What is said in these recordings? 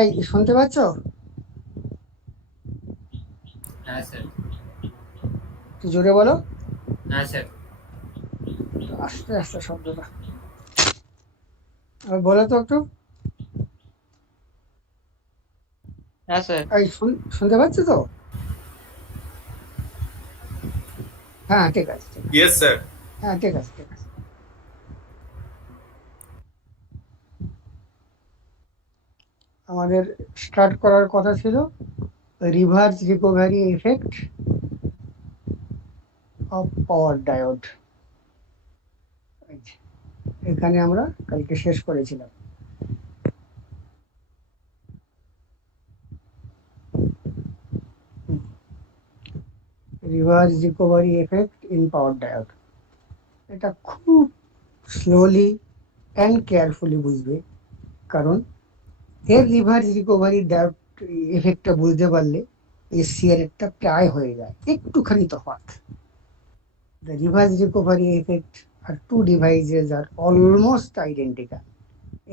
এই শুনতে পাচ্ছ? হ্যাঁ স্যার। একটু জোরে বলো। হ্যাঁ স্যার। আস্তে আস্তে শব্দটা আর বলো তো একটু। হ্যাঁ স্যার। এই শুনতে পাচ্ছ তো? হ্যাঁ ঠিক আছে, ঠিক আছে। Yes, sir. হ্যাঁ ঠিক আছে, ঠিক আছে। আমাদের স্টার্ট করার কথা ছিল reverse recovery effect of power diode. এখানে আমরা কালকে শেষ করেছিলাম। Reverse recovery effect in power diode, এটা খুব স্লোলি অ্যান্ড কেয়ারফুলি বুঝবে, কারণ এর রিভার্স রিকভারি ডায়োড এফেক্টটা বুঝতে পারলে এসিআর একটা প্রায় হয়ে যায়, একটুখানি তফাৎ। The reverse recovery effect are two devices are almost identical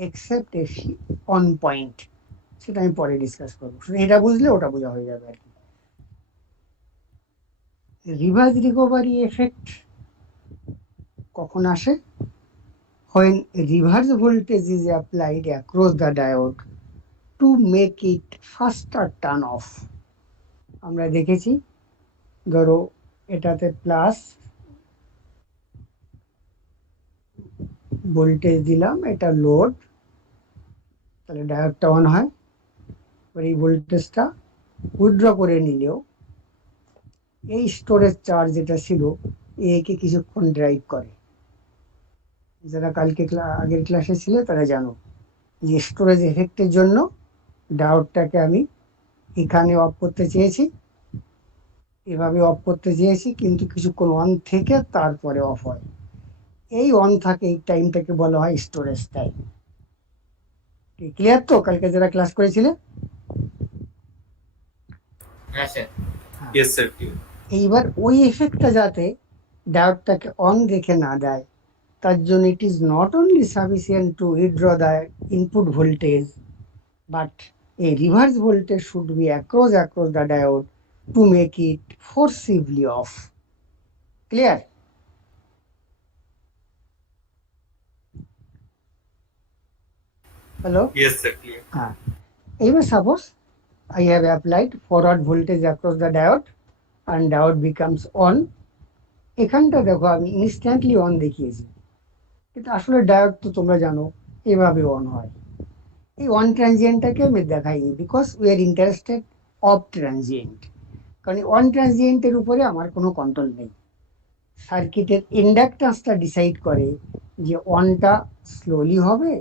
except a on point, সেটা আমি পরে ডিসকাস করবো। শুধু এটা বুঝলে ওটা বোঝা হয়ে যাবে আর কি। রিভার্স রিকভারি এফেক্ট কখন আসে? when reverse voltage is applied across the diode to make it faster turn off। আমরা দেখেছি, ধরো এটাতে প্লাস ভোল্টেজ দিলাম, এটা লোড, তাহলে ডায়োডটা অন হয়। এবার এই ভোল্টেজটা উইথড্র করে নিলেও এই স্টোরেজ চার্জ যেটা ছিল একে কিছুক্ষণ ড্রাইভ করে। যারা কালকে আগের ক্লাসে ছিল তারা জানো যে স্টোরেজ এফেক্টের জন্য ডায়োডটাকে আমি এখানে অফ করতে চেয়েছি, এভাবে অফ করতে চেয়েছি, কিন্তু কিছুক্ষণ অন থেকে তারপরে অফ হয়। এই অন থাকে, এই টাইমটাকে বলা হয় স্টোরেজ টাইম। ক্লিয়ার তো কালকে যারা ক্লাস করেছিলে? হ্যাঁ স্যার। হ্যাঁ। Yes, sir. Clear. এইবার ওই এফেক্টটা যাতে ডায়োডটাকে অন রেখে না দেয়, তার জন্য it is not only sufficient two withdraw the input voltage, but a reverse voltage should be across the diode to make it forcibly off. Clear? Hello? Yes, sir. Clear. Even suppose I have applied forward voltage across the diode and diode becomes on. এখানটা দেখো আমি instantly on দেখিয়েছি, কিন্তু আসলে diode তো তোমরা জানো এভাবে অন হয়। এই অন ট্রানজিয়েন্টটাকে আমি দেখাইনি because we are interested of transient, কারণ অন ট্রানজিয়েন্টের উপরে আমার কোনো কন্ট্রোল নেই। সার্কিটের ইন্ডাক্টেন্সটা ডিসাইড করে যে অনটা স্লোলি হবে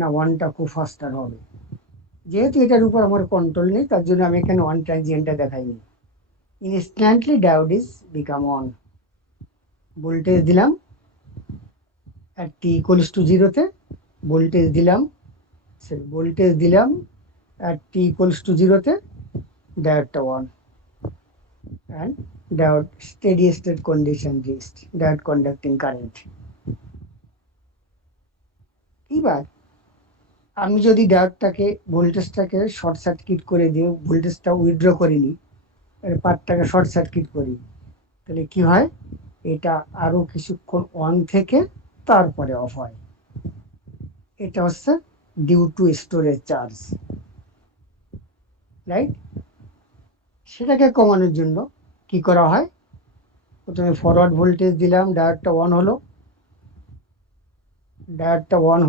না অনটা খুব ফাস্টার হবে। যেহেতু এটার উপর আমার কন্ট্রোল নেই, তার জন্য আমি এখানে অন ট্রানজিয়েন্টটা দেখাইনি। Instantly diode is become on. Voltage দিলাম at t equals to 0-তে, ভোল্টেজ দিলাম at t equals to 0-তে, ডায়োডটা on, and diode steady state condition reached, diode conducting current। এবার আমি যদি ডায়োডটাকে ভোল্টেজটাকে শর্ট সার্কিট করে দিয়ে ভোল্টেজটা উইথড্র করে নিই, পার্টটাকে শর্ট সার্কিট করি, তাহলে কি হয়, এটা আরো কিছুক্ষণ অন থেকে তারপরে অফ হয়। এটা হচ্ছে due to storage charge, right? সেটাকে কমানোর জন্য কি করা হয়, প্রথমে ফরওয়ার্ড ভোল্টেজ দিলাম, ডায়োডটা অন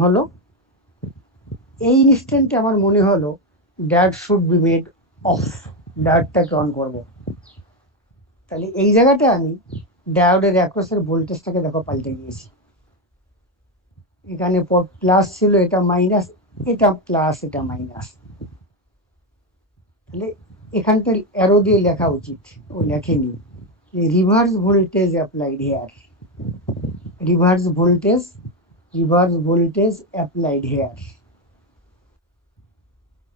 হলো। এই ইনস্ট্যান্টে আমার মনে হলো diode should be made off, ডায়োডটাকে অন করব। তাহলে এই জায়গাটা আমি ডায়োডের অ্যাক্রসের ভোল্টেজটাকে দেখো পাল্টে গিয়েছি। এখানে প্লাস ছিল, এটা মাইনাস, এটা প্লাস, এটা মাইনাস। তাহলে এখানটা অ্যারো দিয়ে লেখা উচিত, ও লেখেনি। Reverse voltage applied here, reverse voltage, reverse voltage applied here,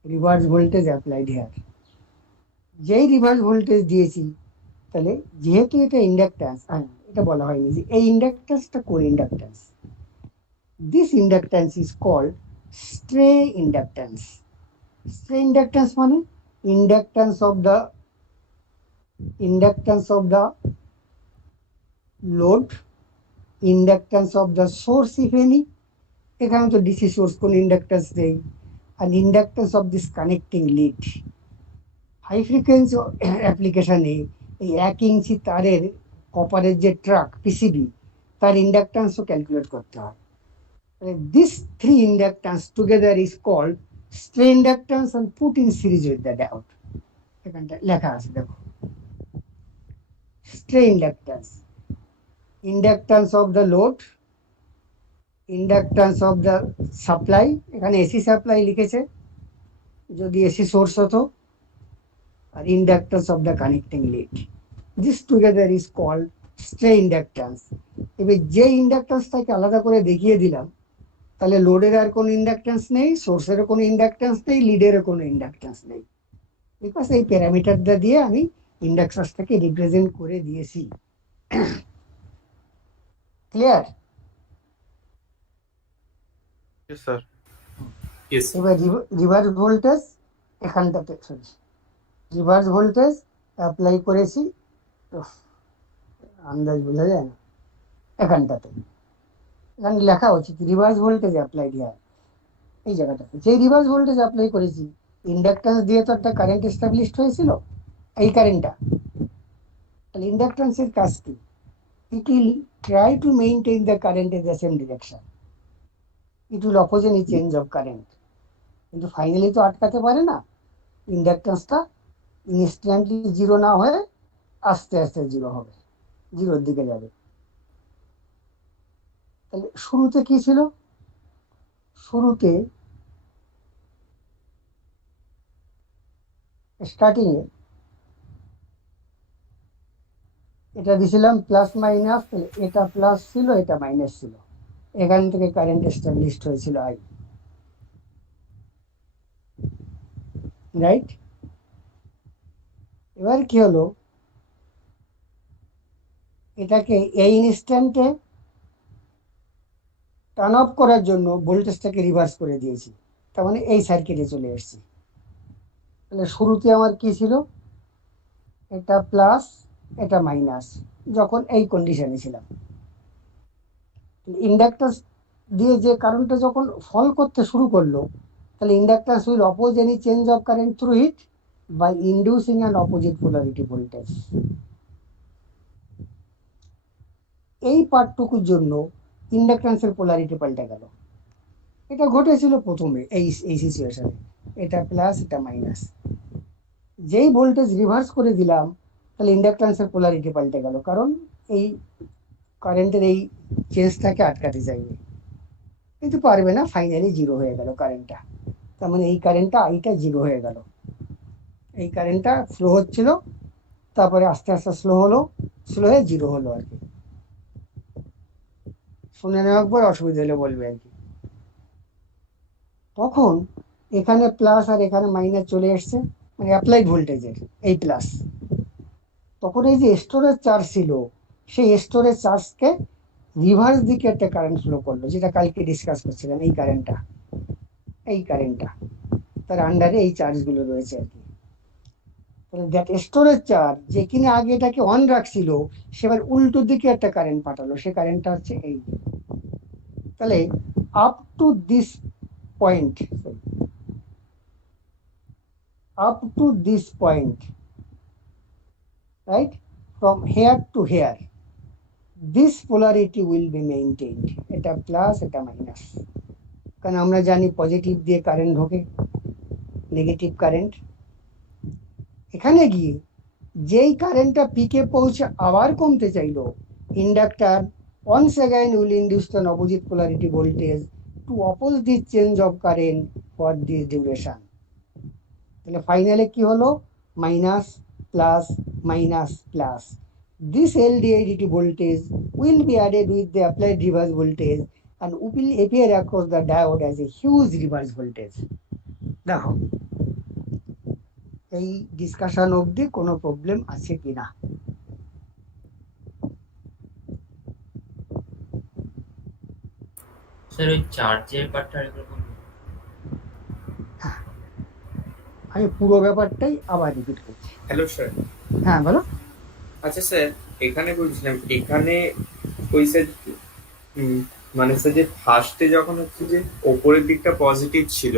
reverse voltage applied here. যেই রিভার্স ভোল্টেজ দিয়েছি, তাহলে যেহেতু এটা ইন্ডাক্ট্যান্স, এটা বলা হয়নি যে এই ইন্ডাক্ট্যান্সটা কোন inductance. This inductance is called stray inductance. Stray inductance মানে inductance of the, inductance of the load, inductance of the source if any, এখানে তো ডিসি সোর্স কোন ইন্ডাক্ট্যান্স নেই, আর inductance of this connecting lead. High frequency অ্যাপ্লিকেশনে এই 1 ইঞ্চি তারের কপারের যে ট্রাক পিসিবি, তার ইন্ডাক্ট্যান্সও ক্যালকুলেট করতে হয়। This 3 inductance together is called stray inductance and put in series with the diode. এখানটা লেখা আছে দেখো, stray inductance, inductance of the load, inductance of the supply, এখানে এসি সাপ্লাই লিখেছে, যদি এসি সোর্স হতো, আর inductance of the connecting lead. This together is called stray inductance. এবার যে ইন্ডাক্ট্যান্সটাকে আলাদা করে দেখিয়ে দিলাম, তাহলে লোডের আর কোনো ইন্ডাক্ট্যান্স নেই, সোর্সেরও কোনো ইন্ডাক্ট্যান্স নেই, লিডেরও কোনো ইন্ডাক্ট্যান্স নেই, বিকজ এই প্যারামিটারটা দিয়ে আমি ইন্ডাক্ট্যান্সটাকে রিপ্রেজেন্ট করে দিয়েছি। ক্লিয়ার? Yes, sir. Yes. এবার রিভার্স ভোল্টেজ এখানটাতে, রিভার্স ভোল্টেজ অ্যাপ্লাই করেছি, আন্দাজ বোঝা যায় না, এখানটাতে, এখানে লেখা উচিত রিভার্স ভোল্টেজ অ্যাপ্লাইড হিয়ার, এই জায়গাটাতে। যেই রিভার্স ভোল্টেজ অ্যাপ্লাই করেছি, ইন্ডাক্ট্যান্স দিয়ে তো একটা কারেন্ট এস্টাবলিশড হয়েছিল, এই কারেন্টটা। তাহলে ইন্ডাক্ট্যান্সের কাজ কি? It will try to maintain the current in the same direction. It will oppose any change of current. কিন্তু ফাইনালি তো আটকাতে পারে না, ইন্ডাক্ট্যান্সটা ইনস্ট্যান্টলি জিরো না হয়ে আস্তে আস্তে জিরো হবে, জিরোর দিকে যাবে। তাহলে শুরুতে কি ছিল? শুরুতে স্টার্টিং এ এটা দিছিলাম প্লাস মাইনাস, এটা প্লাস ছিল, এটা মাইনাস ছিল, এখান থেকে কারেন্ট এস্টাবলিশড হয়েছিল আই, রাইট? এবার কি হলো, এটাকে এই ইনস্ট্যান্টে টার্ন অফ করার জন্য ভোল্টেজটাকে রিভার্স করে দিয়েছি, তার মানে এই সার্কিটে চলে এসেছি। তাহলে শুরুতে আমার কি ছিল, এটা প্লাস, এটা মাইনাস, যখন এই কন্ডিশনে ছিলাম। ইন্ডাক্ট্যান্স দিয়ে যে কারেন্টটা যখন ফল করতে শুরু করলো, তাহলে inductance will oppose any change of current through it by inducing an opposite polarity voltage. এই পার্টটুকুর জন্য ইন্ডাক্ট্যান্সের পোলারিটি পাল্টে গেল। এটা ঘটেছিল প্রথমে এই সিচুয়েশনে, এটা প্লাস, এটা মাইনাস। যেই ভোল্টেজ রিভার্স করে দিলাম, তাহলে ইন্ডাক্ট্যান্সের পোলারিটি পাল্টে গেল, কারণ এই কারেন্টের এই চেঞ্জটাকে আটকাতে চাইবে, কিন্তু পারবে না, ফাইনালি জিরো হয়ে গেল কারেন্টটা। তার মানে এই কারেন্টটা আইটা জিরো হয়ে গেল। এই কারেন্টটা ফ্লো হচ্ছিল, তারপরে আস্তে আস্তে স্লো হলো, স্লো হয়ে জিরো হলো আর কি। শুনে নেওয়ার পর অসুবিধা হলে বলবে আর কি। তখন এখানে প্লাস আর এখানে মাইনাস চলে এসছে, মানে অ্যাপ্লাইড ভোল্টেজের এই প্লাস। তখন এই যে স্টোরেজ চার্জ ছিল, সেই স্টোরেজ চার্জকে রিভার্স দিকে একটা কারেন্ট ফ্লো করলো, যেটা কালকে ডিসকাস করছিলাম, এই কারেন্টটা, এই কারেন্টটা তার আন্ডারে এই চার্জগুলো রয়েছে আর কি। তাহলে দ্যাট স্টোরেজ চার্জ যে কিনা আগে এটাকে অন রাখছিল, সেবার উল্টো দিকে একটা কারেন্ট পাঠালো, সে কারেন্টটা হচ্ছে এই। তাহলে up to this point, up to this point, right, from here to here, this polarity will be maintained. এটা প্লাস, এটা মাইনাস, কারণ আমরা জানি পজিটিভ দিয়ে কারেন্ট ঢোকে, নেগেটিভ কারেন্ট। এখানে গিয়ে যেই কারেন্টটা পিকে পৌঁছে আবার কমতে চাইলো, inductor once again will induce an opposite polarity voltage to oppose this change of current for this duration. তাহলে ফাইনালে কি হলো, minus plus minus plus, this LDIDT voltage will be added with the applied reverse voltage and will appear across the diode as a huge reverse voltage. দেখো এই discussion অবধি কোনো problem আছে কিনা? স্যার ওই চার্জের পার্টটা আরেকবার বলুন। আমি পুরো ব্যাপারটাই আবার রিপিট করছি। Hello sir. হ্যাঁ বলো। আচ্ছা স্যার, এখানে বলছিলাম, এখানে ওই স্যার মানে স্যার যে ফার্স্টে যখন হচ্ছে যে ওপরের দিকটা পজিটিভ ছিল,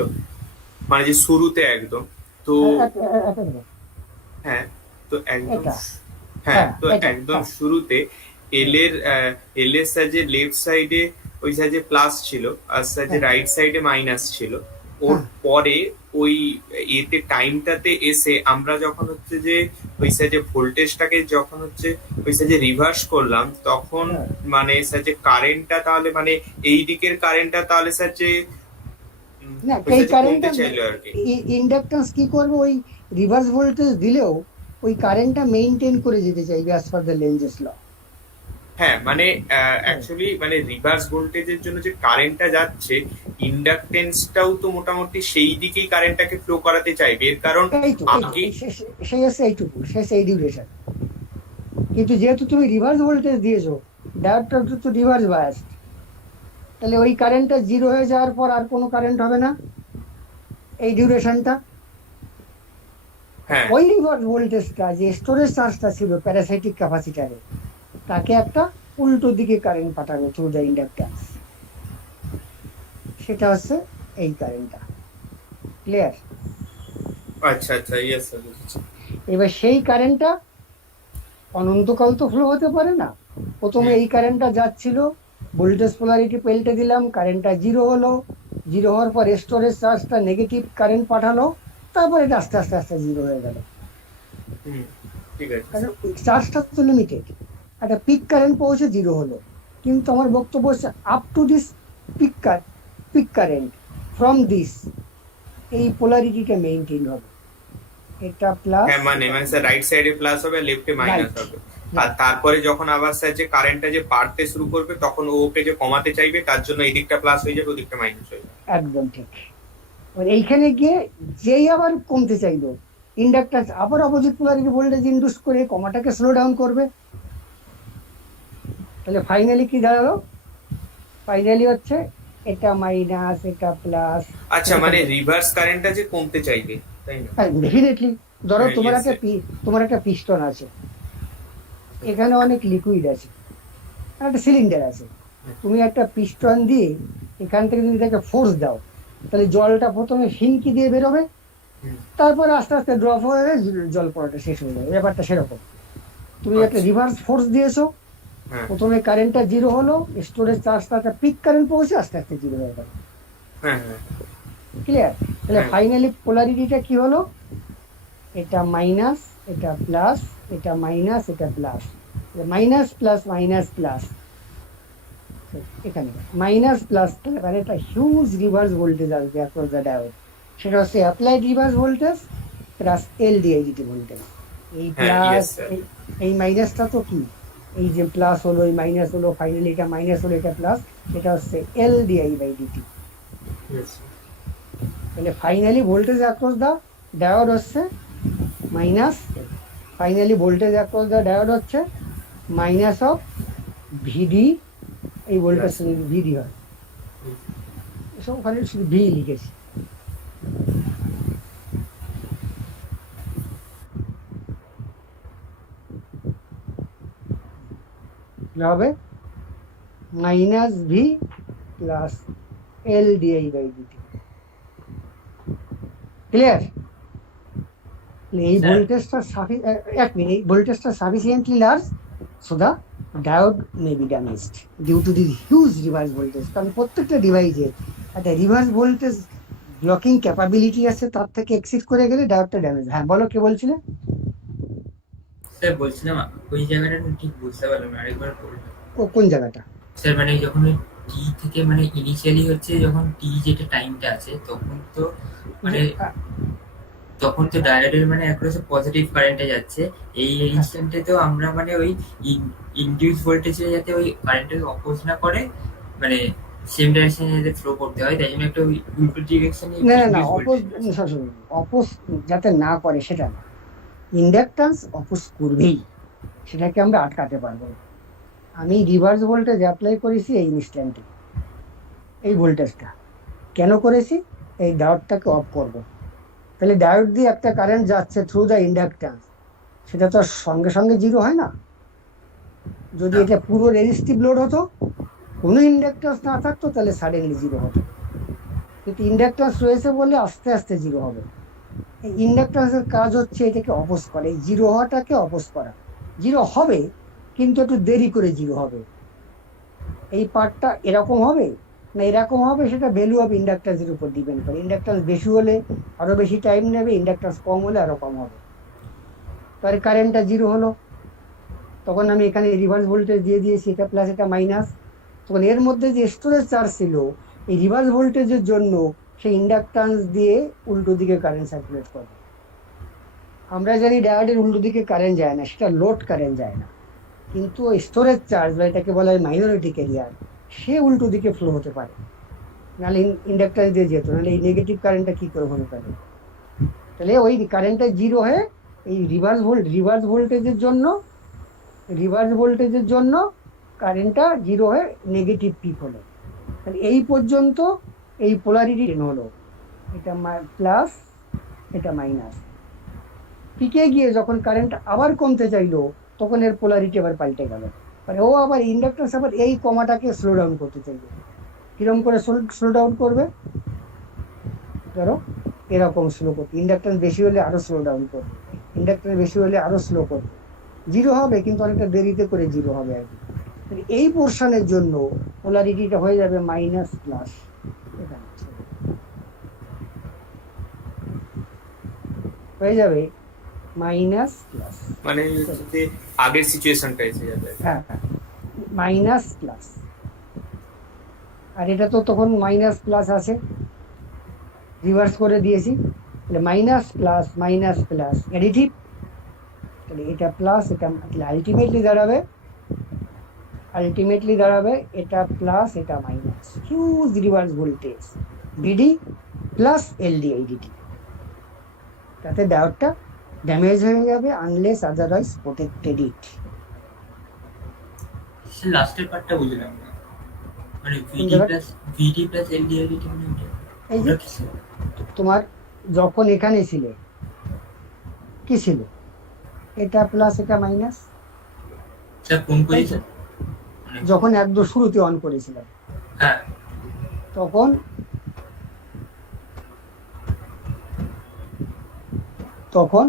মানে যে শুরুতে একদম, তো হ্যাঁ, তো একদম এটা হ্যাঁ, তো এটা একদম শুরুতে এল এর স্যার যে লেফট সাইডে ওই স্যার যে প্লাস ছিল, আর স্যার যে রাইট সাইডে মাইনাস ছিল, ওর পরে ওই এতে টাইমটাতে এসে আমরা যখন হচ্ছে যে ওই স্যার যে ভোল্টেজটাকে যখন হচ্ছে ওই স্যার যে রিভার্স করলাম, তখন মানে স্যার যে কারেন্টটা তাহলে মানে এই দিকের কারেন্টটা তাহলে স্যার যে না, ওই এই স্যার যে কারেন্টটা কমতে চাইলো আর কি। ইন্ডাক্ট্যান্স কি করবে, ওই রিভার্স ভোল্টেজ দিলেও ওই কারেন্টটা মেইনটেইন করে যেতে চাইবে অ্যাজ পার দ্য লেনজেস ল। হ্যাঁ, মানে অ্যাকচুয়ালি মানে রিভার্স ভোল্টেজের জন্য যে কারেন্টটা যাচ্ছে, ইন্ডাকটেন্সটাও তো মোটামুটি সেই দিকেই কারেন্টটাকে ফ্লো করাতে চাইবে, এর কারণ আগে সেই হচ্ছে এইটুকু, শেষ এই ডিউরেশন। কিন্তু যেহেতু তুমি রিভার্স ভোল্টেজ দিয়েছো, ডায়োডটা তো রিভার্স বায়াসড, তাহলে ওই কারেন্টটা জিরো হয়ে যাওয়ার পর আর কোনো কারেন্ট হবে না এই ডিউরেশনটা। হ্যাঁ, ওই রিভার্স ভোল্টেজটা যে স্টোরেজ চার্জটা ছিল প্যারাসাইটিক ক্যাপাসিটারে, তাকে একটা উল্টো দিকে কারেন্ট পাঠাবে থ্রু দ্য ইন্ডাক্ট্যান্স, সেটা হচ্ছে এই কারেন্টটা। ক্লিয়ার? আচ্ছা আচ্ছা, ইয়েস স্যার, বুঝেছি। এবার সেই কারেন্টটা অনন্তকাল তো ফ্লো হতে পারে না। প্রথমে এই কারেন্টটা যাচ্ছিল, ভোল্টেজ পোলারিটি পাল্টে দিলাম, কারেন্টটা জিরো হলো, জিরো হওয়ার পর স্টোরেজ চার্জটা নেগেটিভ কারেন্ট পাঠালো, তারপর এটা আস্তে আস্তে আস্তে জিরো হয়ে গেল। ঠিক আছে, কারণ চার্জটা তো লিমিটেড, একটা পিক কারেন্ট পৌঁছে জিরো হলো, কিন্তু আমার বক্তব্য হচ্ছে up to this peak current from this, এই পোলারিটিটা মেইনটেইন হবে, এটা প্লাস, হ্যাঁ মানে মানে স্যার রাইট সাইডে প্লাস হবে, লেফটে মাইনাস হবে, আর তারপরে যখন আবার স্যার যে কারেন্টটা যে বাড়তে শুরু করবে, তখন ওকে যে কমাতে চাইবে, তার জন্য এই দিকটা প্লাস হয়ে যাবে, ওই দিকটা মাইনাস হয়ে যাবে। একদম ঠিক। এইখানে গিয়ে যেই আবার কমতে চাইলো, ইন্ডাক্ট্যান্স আবার অপোজিট পোলারিটি ভোল্টেজ ইন্ডিউস করে কমাটাকে স্লো ডাউন করবে। তাহলে ফাইনালি কি দাঁড়ালো, ফাইনালি হচ্ছে এটা মাইনাস এটা প্লাস। আচ্ছা, মানে রিভার্স কারেন্টটা যে কমতে চাইবে, তাই না? ডেফিনেটলি। ধরো হ্যাঁ, তোমার yes, একটা তোমার একটা পিস্টন আছে, এখানে অনেক লিকুইড আছে, একটা সিলিন্ডার আছে, তুমি একটা পিস্টন দিয়ে এখান থেকে যদি তাকে ফোর্স দাও, তাহলে জলটা প্রথমে ফিনকি দিয়ে বেরোবে, তারপরে আস্তে আস্তে ড্রপ হয়ে জল পড়াটা শেষ হয়ে যাবে। ব্যাপারটা সেরকম, তুমি একটা রিভার্স ফোর্স দিয়েছো, হ্যাঁ প্রথমে কারেন্টটা জিরো হলো, স্টোরেজ চার্জটা একটা পিক কারেন্ট পৌঁছে আস্তে আস্তে জিরো হয়ে গেল। হ্যাঁ হ্যাঁ, ক্লিয়ার? তাহলে হ্যাঁ। ফাইনালি পোলারিটিটা কি হলো, এটা মাইনাস এটা প্লাস, এটা মাইনাস এটা plus, minus plus minus plus, এখানে মাইনাস প্লাস, মানে একটা হিউজ রিভার্স ভোল্টেজ আসবে অ্যাক্রস দ্য ডায়োড, সেটা হচ্ছে applied reverse voltage plus L D I D T voltage. এই হ্যাঁ, প্লাস yes, sir. এই মাইনাসটা তো কি, এই যে প্লাস হলো এই মাইনাস হলো, ফাইনালি এটা মাইনাস হলো এটা প্লাস, এটা হচ্ছে LDI/dt। Yes, sir. তাহলে finally voltage across the diode হচ্ছে minus, finally voltage across the diode হচ্ছে মাইনাস অফ ভিডি, এই ভোল্টেজ শুধু ভিডি হয়, এসব ওখানে শুধু ভি লিখেছি। হবে minus V plus LDI/dt। Clear? এই ভোল্টেজটা এক মিনিট, এই ভোল্টেজটা sufficiently large so the diode may be damaged due to the huge reverse voltage. কারণ প্রত্যেকটা ডিভাইসে একটা রিভার্স ভোল্টেজ ব্লকিং ক্যাপাবিলিটি আছে, তার থেকে এক্সিড করে গেলে ডায়োডটা ড্যামেজ। হ্যাঁ বলো, কে বলছিলে? স্যার বলছিলাম ওই জায়গাটা না ঠিক বুঝতে পারলাম না, আরেকবার বলবেন? কোন জায়গাটা? স্যার মানে যখন টি থেকে মানে ইনিশিয়ালি হচ্ছে যখন টি যেটা টাইমটা আছে তখন তো মানে যে- আ, তখন তো ডায়োডের মানে অ্যাক্রসে পজিটিভ কারেন্টে যাচ্ছে। এই হ্যাঁ, ইনস্ট্যান্টে তো আমরা মানে ওই ইনডিউস ভোল্টেজে যাতে ওই কারেন্টটাকে অপোজ না করে, মানে সেম ডাইরেকশনে যাতে ফ্লো করতে হয়, তাই জন্য একটা ওই উল্টো ডিরেকশনে না একটা না না, ইনডিউস অপোজ, ভোল্টেজ আছে। অপোজ যাতে না করে সেটা না, ইন্ডাকট্যান্স অপোজ করবেই, সেটাকে আমরা আটকাতে পারবো না। আমি রিভার্স ভোল্টেজ অ্যাপ্লাই করেছি এই ইনস্ট্যান্টে, এই ভোল্টেজটা কেন করেছি? এই ডায়োডটাকে অফ করব। তাহলে ডায়োড দিয়ে একটা কারেন্ট যাচ্ছে থ্রু দ্য ইন্ডাকট্যান্স, সেটা তো আর সঙ্গে সঙ্গে জিরো হয় না। যদি না। এটা পুরো রেজিস্টিভ লোড হতো, কোনো ইন্ডাকট্যান্স না থাকতো, তাহলে সাডেনলি জিরো হতো। কিন্তু ইন্ডাকট্যান্স রয়েছে বলে আস্তে আস্তে জিরো হবে। এই ইন্ডাকট্যান্সের কাজ হচ্ছে এটাকে অপোজ করা, এই জিরো হওয়াটাকে অপোজ করা। জিরো হবে, কিন্তু একটু দেরি করে জিরো হবে। এই পার্টটা এরকম হবে না এরকম হবে, সেটা ভ্যালু অফ ইন্ডাকট্যান্সের উপর ডিপেন্ড করে। ইন্ডাকট্যান্স বেশি হলে আরো বেশি টাইম নেবে, ইন্ডাকট্যান্স কম হলে আরো কম হবে। তার কারেন্টটা জিরো হলো, তখন আমি এখানে রিভার্স ভোল্টেজ দিয়ে দিয়েছি, এটা প্লাস এটা মাইনাস। তখন এর মধ্যে যে স্টোরেজ চার্জ ছিল, এই রিভার্স ভোল্টেজের জন্য সেই ইন্ডাকট্যান্স দিয়ে উল্টো দিকে কারেন্ট সার্কুলেট করবে। আমরা জানি ডায়োডের উল্টো দিকে কারেন্ট যায় না, সেটা লোড কারেন্ট যায় না, কিন্তু স্টোরেজ চার্জ বা এটাকে বলা হয় মাইনরিটি ক্যারিয়ার, সে উল্টো দিকে ফ্লো হতে পারে। নাহলে ইন্ডাকট্যান্স দিয়ে যেত, নাহলে এই নেগেটিভ কারেন্টটা কি করে হতে পারে? তাহলে ওই কারেন্টটা জিরো হয়ে এই রিভার্স ভোল্টেজের জন্য কারেন্টটা জিরো হয়ে নেগেটিভ পিক হলো। তাহলে এই পর্যন্ত এই পোলারিটি হলো, এটা প্লাস, এটা মাইনাস। পিকে গিয়ে যখন কারেন্ট আবার কমতে চাইলো, তখন এর পোলারিটি আবার পাল্টে গেল। মানে ও আবার ইন্ডাকট্যান্স আবার এই কমাটাকে স্লো ডাউন করতে চাইবে। কিরকম করে স্লো ডাউন করবে? ধরো এরকম স্লো করবে, ইন্ডাকট্যান্স বেশি হলে আরো স্লো ডাউন করবে, ইন্ডাকট্যান্স বেশি হলে আরো স্লো করবে। জিরো হবে, কিন্তু অনেকটা দেরিতে করে জিরো হবে আর কি। তাহলে এই পোর্শনের জন্য পোলারিটিটা হয়ে যাবে মাইনাস প্লাস, এখানে হয়ে যাবে মাইনাস প্লাস। মানে যে আগের সিচুয়েশনটা এসে যাবে। হ্যাঁ হ্যাঁ, মাইনাস প্লাস। আর এটা তো তখন মাইনাস প্লাস আছে, রিভার্স করে দিয়েছি, তাহলে মাইনাস প্লাস অ্যাডিটিভ। তাহলে এটা প্লাস, এটা আলটিমেটলি দাঁড়াবে এটা প্লাস, এটা মাইনাস, হিউজ রিভার্স ভোল্টেজ ভিডি প্লাস এলডিআইডিটি। তাতে ডায়োডটা ড্যামেজ হয়ে যাবে আনলেস আদারওয়াইজ প্রোটেক্টেড ইট। লাস্টের পার্টটা বুঝলাম না, মানে কোন জায়গাটা? ভিডি প্লাস এলডিআইডিটি মানে ওটা এই যে ওটা কি স্যার? তোমার যখন এখানে ছিলে কি ছিল, এটা প্লাস এটা মাইনাস, স্যার কোন তাই তো? পজিশন মানে? যখন একদম শুরুতে অন করেছিলাম, হ্যাঁ। তখন তখন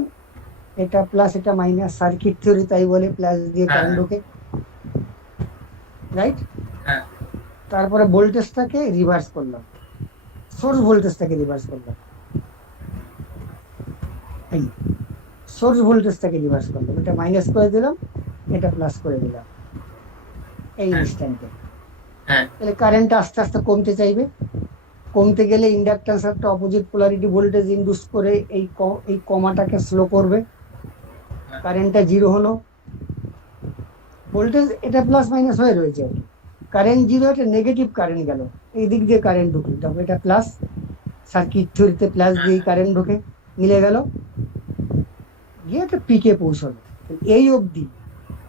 এটা প্লাস এটা মাইনাস, সার্কিট থিওরি তাই বলে, প্লাস দিয়ে হ্যাঁ। কারেন্ট ঢোকে, রাইট? হ্যাঁ। তারপরে ভোল্টেজটাকে রিভার্স করলাম, সোর্স ভোল্টেজটাকে রিভার্স করলাম, এই সোর্স ভোল্টেজটাকে রিভার্স করলাম, এটা মাইনাস করে দিলাম, এটা প্লাস করে দিলাম এই হ্যাঁ। ইনস্ট্যান্টে। হ্যাঁ। তাহলে কারেন্টটা আস্তে আস্তে কমতে চাইবে, কমতে গেলে ইন্ডাকট্যান্স একটা অপোজিট পোলারিটি ভোল্টেজ ইন্ডিউস করে এই কমাটাকে স্লো করবে। কারেন্টটা জিরো হলো, ভোল্টেজ এটা প্লাস মাইনাস হয়ে রয়েছে আর কি। কারেন্ট জিরো, এটা নেগেটিভ কারেন্ট গেল, এই দিক দিয়ে কারেন্ট ঢুকলো, তবে এটা প্লাস, সার্কিট থিওরিতে প্লাস দিয়ে কারেন্ট ঢুকে মিলে গেল, গিয়ে একটা পিকে পৌঁছলো। এই অবধি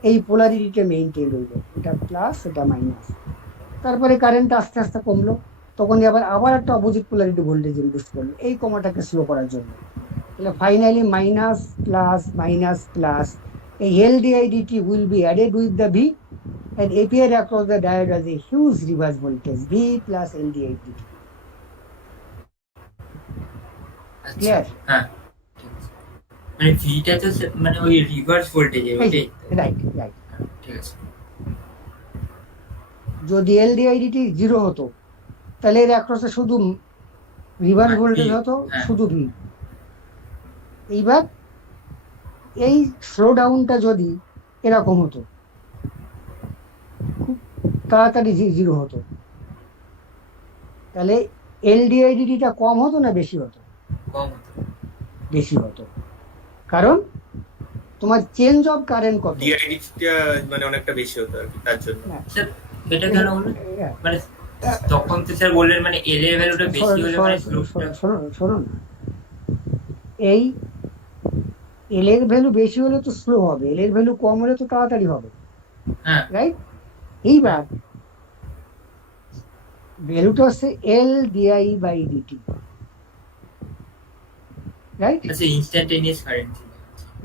এই পোলারিটিটা মেইনটেইন রইলো, এটা প্লাস এটা মাইনাস। তারপরে কারেন্ট আস্তে আস্তে কমলো, তখন আবার একটা অপোজিট পোলারিটি ভোল্টেজ ইন্ডিউস করলো এই কমাটাকে স্লো করার জন্য। তাহলে finally minus plus a LDIDT will be added with the V and appear across the diode as a huge reverse voltage V plus LDIDT. আচ্ছা। Clear? হ্যাঁ, ঠিক আছে। মানে ভিটা তো মানে ওই রিভার্স ভোল্টেজ ওইটাই। রাইট। ঠিক আছে। যদি LDIDT জিরো হতো, তাহলে এর অ্যাক্রসে শুধু রিভার্স ভোল্টেজ হতো, হ্যাঁ। শুধু V। এইবার এই স্লো ডাউনটা যদি এরকম হতো, খুব তাড়াতাড়ি জিরো হতো, তাহলে এলডিআইডিটিটা কম হতো না বেশি হতো? কম হতো। বেশি হতো, কারণ তোমার চেঞ্জ অফ কারেন্ট কত? ডিআইডিটা মানে অনেকটা বেশি হতো আর কি, তার জন্য। হ্যাঁ, স্যার এটা কেন বললেন? হ্যাঁ, মানে তখন তো স্যার বললেন মানে এল এর ভ্যালুটা বেশি হলে মানে স্লোপটা। শোনো না, এই এল এর ভ্যালু বেশি হলে তো স্লো হবে, এল এর ভ্যালু কম হলে তো তাড়াতাড়ি হবে, হ্যাঁ রাইট? এইবার ভ্যালুটা হচ্ছে L D I by D T, right? আচ্ছা ইনস্ট্যান্টেনিয়াস কারেন্ট।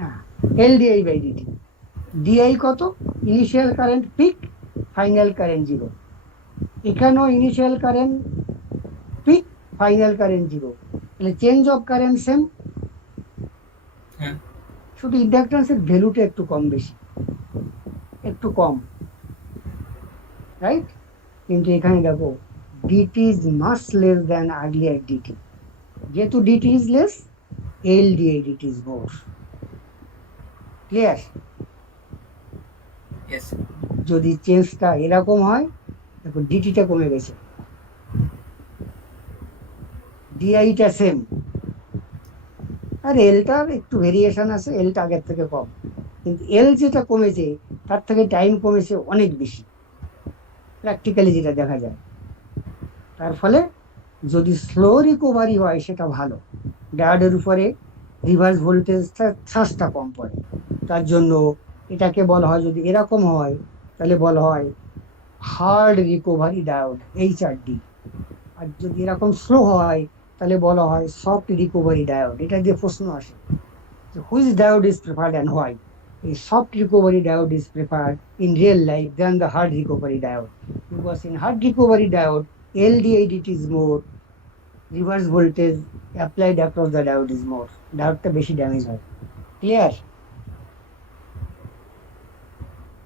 হ্যাঁ, L D I by D T. D I কত? Initial current peak, final current zero. এখানেও initial current peak, final current zero, তাহলে চেঞ্জ অফ কারেন্ট সেম, হ্যাঁ শুধু ইন্ডাক্টেন্সের ভ্যালুটা একটু কম বেশি, একটু কম, রাইট? কিন্তু এখানে দেখো D T is much less than earlier D T, যেহেতু D T is less, L D I D T is more. Clear? Yes যদি চেঞ্জটা এরকম হয়, দেখো ডিটিটা কমে গেছে, ডিআইটা সেম, আর এলটার একটু ভেরিয়েশন আছে, এলটা আগের থেকে কম, কিন্তু এল যেটা কমেছে তার থেকে টাইম কমেছে অনেক বেশি, প্র্যাকটিক্যালি যেটা দেখা যায়। তার ফলে যদি স্লো রিকভারি হয় সেটা ভালো, ডায়োডের উপরে রিভার্স ভোল্টেজটা থ্রাস্টটা কম পড়ে, তার জন্য এটাকে বলা হয়, যদি এরকম হয় তাহলে বলা হয় হার্ড রিকভারি ডায়োড, HRD। আর যদি এরকম স্লো হয় তাহলে বলা হয় সফট রিকভারি ডায়োড। এটা দিয়ে প্রশ্ন আসে যে which diode is preferred and why? A soft recovery diode is preferred in real life than the hard recovery diode, because in hard recovery diode LDIDT is more, reverse voltage applied across the diode is more, ডায়োডটা বেশি damage হয়। Clear?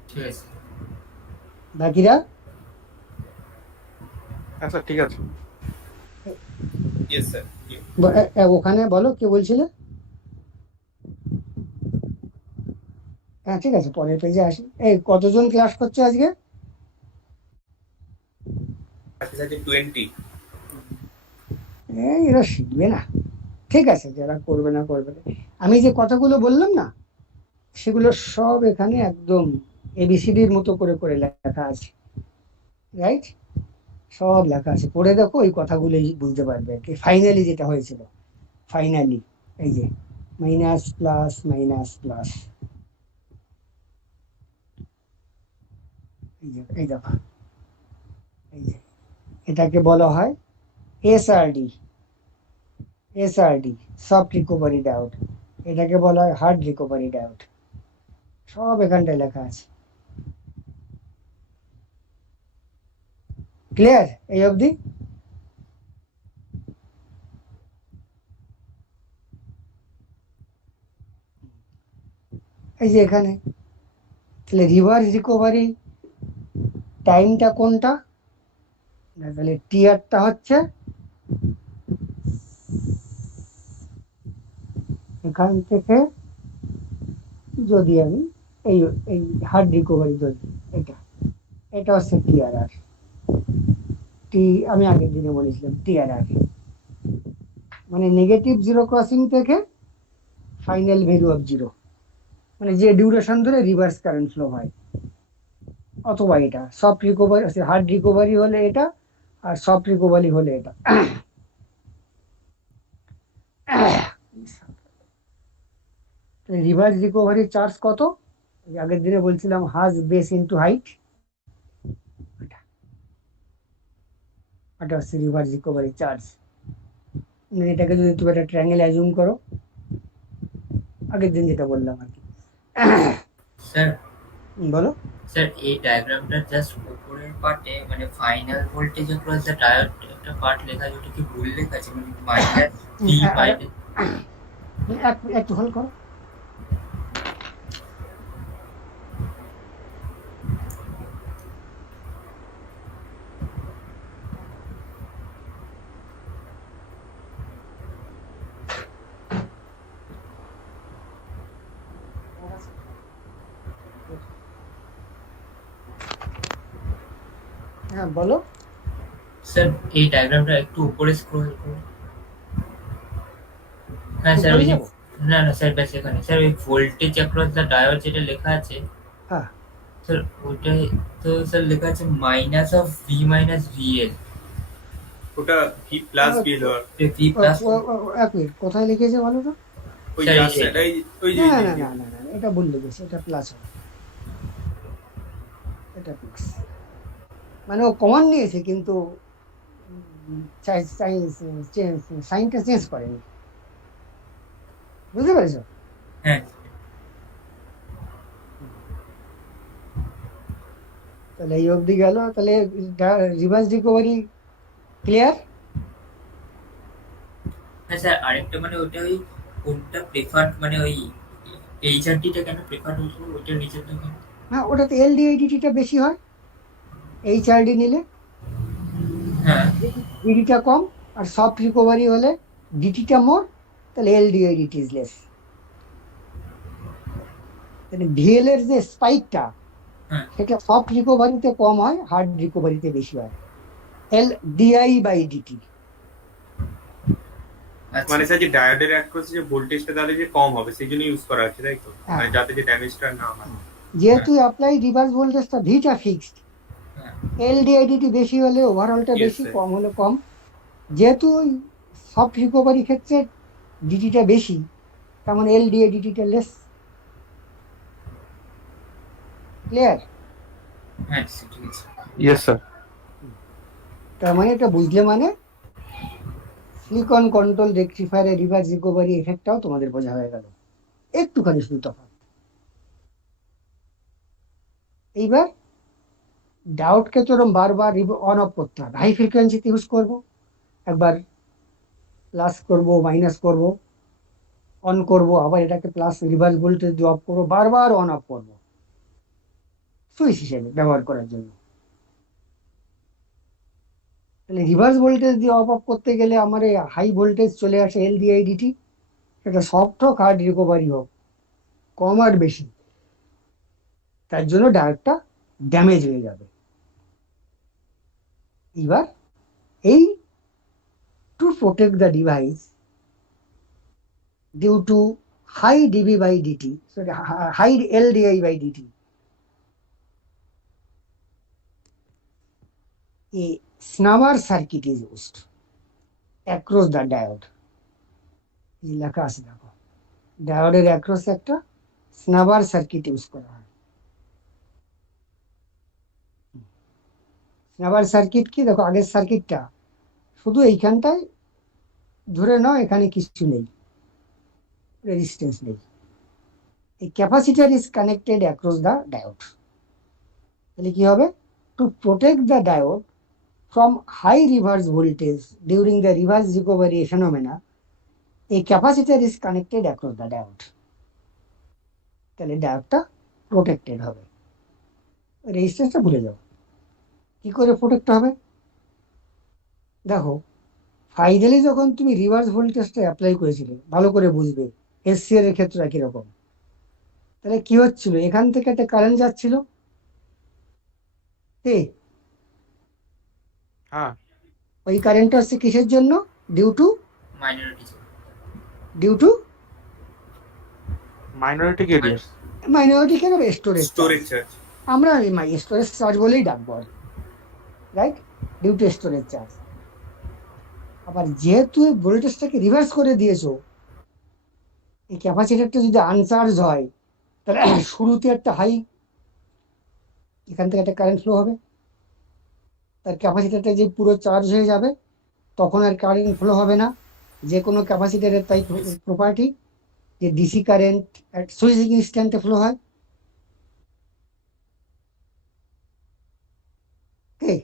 ঠিক আছে। বাকিরা আচ্ছা ঠিক আছে। Yes sir. ওখানে বলো, কে বলছিলে? হ্যাঁ ঠিক আছে, পরের পেজে আসি। এই কতজন ক্লাস করছো আজকে? সাথে সাথে 20। এই এরা শিখবে না, ঠিক আছে, যারা করবে না করবে না। আমি যে কথাগুলো বললাম না, সেগুলো সব এখানে একদম এবিসিডির মতো করে করে লেখা আছে, রাইট? সব লেখা আছে, পড়ে দেখো, ওই কথাগুলোই বুঝতে পারবে। ফাইনালি যেটা হয়েছিল, ফাইনালি এই যে মাইনাস প্লাস মাইনাস প্লাস, এই দেখো, এই যে এটাকে বলা হয় এসআরডি, সফট রিকভারি ডায়োড, এটাকে বলা হয় হার্ড রিকভারি ডায়োড, সব এখানটায় লেখা আছে। ক্লিয়ার এই অবধি? এই যে এখানে তাহলে রিভার্স রিকভারি টাইমটা কোনটা? তাহলে টিআরটা হচ্ছে এখান থেকে, যদি আমি এই এই হার্ড রিকভারি যদি এটা হচ্ছে টিআরআর, আমি আগের দিনে বলেছিলাম টিআরআর মানে নেগেটিভ জিরো ক্রসিং থেকে ফাইনাল ভ্যালু অফ জিরো, মানে যে ডিউরেশন ধরে রিভার্স কারেন্ট ফ্লো হয়। অথবা এটা সফট রিকভারি, হার্ড রিকভারি হলে এটা, আর সফট রিকভারি হলে এটা। রিভার্স রিকভারি চার্জ কত? আগের দিনে বলছিলাম হাজ বেস ইনটু হাইট, এটা হচ্ছে রিভার্স রিকভারি চার্জ। এটাকে যদি তুমি একটা ট্রায়াঙ্গেল অ্যাজুম করো, আগের দিন যেটা বললাম আর কি। স্যার বলো। স্যার এই ডায়াগ্রামটা জাস্ট উপরের পার্টে মানে final voltage across the diode একটা পার্ট লেখা আছে, ওটা কি ভুল লেখা আছে? মানে মাইনাস ভি মাইনাস। একটু হল করো। হ্যাঁ বলো। স্যার এই ডায়াগ্রামটা একটু উপরে স্ক্রল করুন। হ্যাঁ স্যার উপরে ওই যে, যাবো। না না স্যার ব্যাস এখানে স্যার ওই ভোল্টেজ অ্যাক্রস দ্য ডায়োড যেটা লেখা আছে হ্যাঁ স্যার ওটাই তো স্যার লেখা আছে minus of V minus VL, ওটা ভি প্লাস আহ, বিল হওয়ার ভি প্লাস। এক মিনিট, কোথায় লিখেছে বলো তো? ওই স্যার এই লাস্ট যে সাইড ওই যে না ওই যে না ওই যে। না না না না, এটা ভুল লিখেছে, এটা প্লাস হবে, এটা প্লাস। মানে ও কমন নিয়েছে কিন্তু সাইনটা চেঞ্জ করেনি, বুঝতে পেরেছো? হ্যাঁ তাহলে এই অবধি গেল, তাহলে রিভার্স রিকভারি ক্লিয়ার। হ্যাঁ স্যার আরেকটা মানে ওটা ওই কোনটা প্রেফার মানে ওই এইচআরটিটা কেন প্রেফার হতো ওইটার রিজনটা কেন? হ্যাঁ, ওটাতে এলডিআইডিটিটা বেশি হয় এইচআরডি নিলে, হ্যাঁ ডিডিটা কম, আর সফট রিকভারি হলে ডিটিটা মোর, তাহলে এলডিআইডিটি ইজ লেস। তাহলে ভিএল এর যে স্পাইকটা হ্যাঁ সেটা সফট রিকভারিতে কম হয়, হার্ড রিকভারিতে বেশি হয়, এল ডিআই বাই ডিটি। আচ্ছা মানে স্যার যে ডায়োডের অ্যাক্রস যে ভোল্টেজটা তাহলে যে কম হবে সেই জন্য ইউজ করা হচ্ছে তাই তো, হ্যাঁ মানে যাতে যে ড্যামেজটা না হয়। যেহেতু অ্যাপ্লাই রিভার্স ভোল্টেজটা ভিটা ফিক্সড, হ্যাঁ এলডিআইডিটি বেশি হলে ওভারঅলটা ইয়েস বেশি, স্যার। কম হলে কম। যেহেতু সফট রিকভারি ক্ষেত্রে ডিটিটা বেশি, তার মানে এলডিআইডিটিটা লেস। ক্লিয়ার? হ্যাঁ ঠিক আছে। Yes, sir. তার মানে এটা বুঝলে মানে সিলিকন কন্ট্রোল রেকটিফায়ারের রিভার্স রিকভারি এফেক্টটাও তোমাদের বোঝা হয়ে গেল, একটুখানি শুধু তফাৎ। এইবার ডাউটকে তো এরকম বারবার অন অফ করতে হবে, হাই ফ্রিকোয়েন্সিতে ইউজ করবো, একবার প্লাস করব মাইনাস করব, অন করব, আবার এটাকে প্লাস রিভার্স ভোল্টেজ দিয়ে অফ করবো, বারবার অন অফ করবো সুইচ হিসেবে ব্যবহার করার জন্য। তাহলে রিভার্স ভোল্টেজ দিয়ে অফ অফ করতে গেলে আমার এই হাই ভোল্টেজ চলে আসে এলডিআইডিটি, সেটা সফট হোক হার্ড রিকভারি হোক, কম আর বেশি, তার জন্য ডায়োডটা ড্যামেজ হয়ে যাবে। এবার এই to protect the device due to high DB by D T, high L D I by D T, a snubber circuit is used across the diode। এই লেখা আছে দেখো, ডায়োডের অ্যাক্রস একটা স্নাবার সার্কিট ইউজ করা হয়। স্নাবার সার্কিট কি, দেখো আগের সার্কিটটা শুধু এইখানটায় ধরে নাও, এখানে কিছু নেই, রেজিস্ট্যান্স নেই, এই capacitor is connected across the diode. তাহলে কি হবে, two protect the diode from high reverse voltage during the reverse recovery phenomena, a capacitor is connected across the diode। তাহলে ডায়োডটা প্রোটেক্টেড হবে। রেজিস্ট্যান্সটা ভুলে যাও, কি করে প্রোটেক্ট হবে? দেখো ফাইনালি যখন তুমি রিভার্স ভোল্টেজটা অ্যাপ্লাই করেছিলে, ভালো করে বুঝবে, এসসিআর এর ক্ষেত্রে একই রকম। তাহলে কি হচ্ছিল, এখান থেকে একটা কারেন্ট যাচ্ছিল, হ্যাঁ ওই কারেন্টটা হচ্ছে কিসের জন্য, due to minority due to Minority carriers. Minority কেন, স্টোরেজ স্টোরেজ চার্জ। আমরা স্টোরেজ চার্জ বলেই ডাকবো আর, right, due to storage charge. আবার যেহেতু ভোল্টেজটাকে রিভার্স করে দিয়েছো, এই ক্যাপাসিটারটা যদি আনচার্জ হয়, তাহলে শুরুতে একটা হাই, এখান থেকে একটা কারেন্ট ফ্লো হবে, তার ক্যাপাসিটারটা যে পুরো চার্জ হয়ে যাবে, তখন আর কারেন্ট ফ্লো হবে না। যে কোনো ক্যাপাসিটারের তাই প্রপার্টি যে ডিসি কারেন্ট অ্যাট সুইচিং ইনস্ট্যান্টে ফ্লো হয়। ওকে,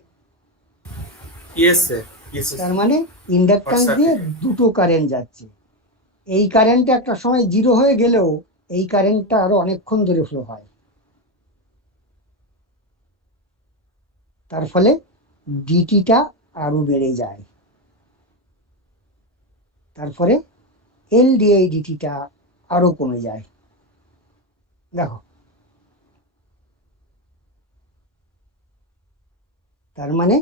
ইয়েস স্যার, ইয়েস তার মানে ইন্ডাকট্যান্স দিয়ে দুটো কারেন্ট যাচ্ছে, এই কারেন্টটা একটা সময় জিরো হয়ে গেলেও এই কারেন্টটা আরো অনেকক্ষণ ধরে ফ্লো হয়, তার ফলে ডিটিটা আরো বেড়ে যায়, তারপরে এলডিআই ডিটিটা আরো কমে যায়। দেখো তার মানে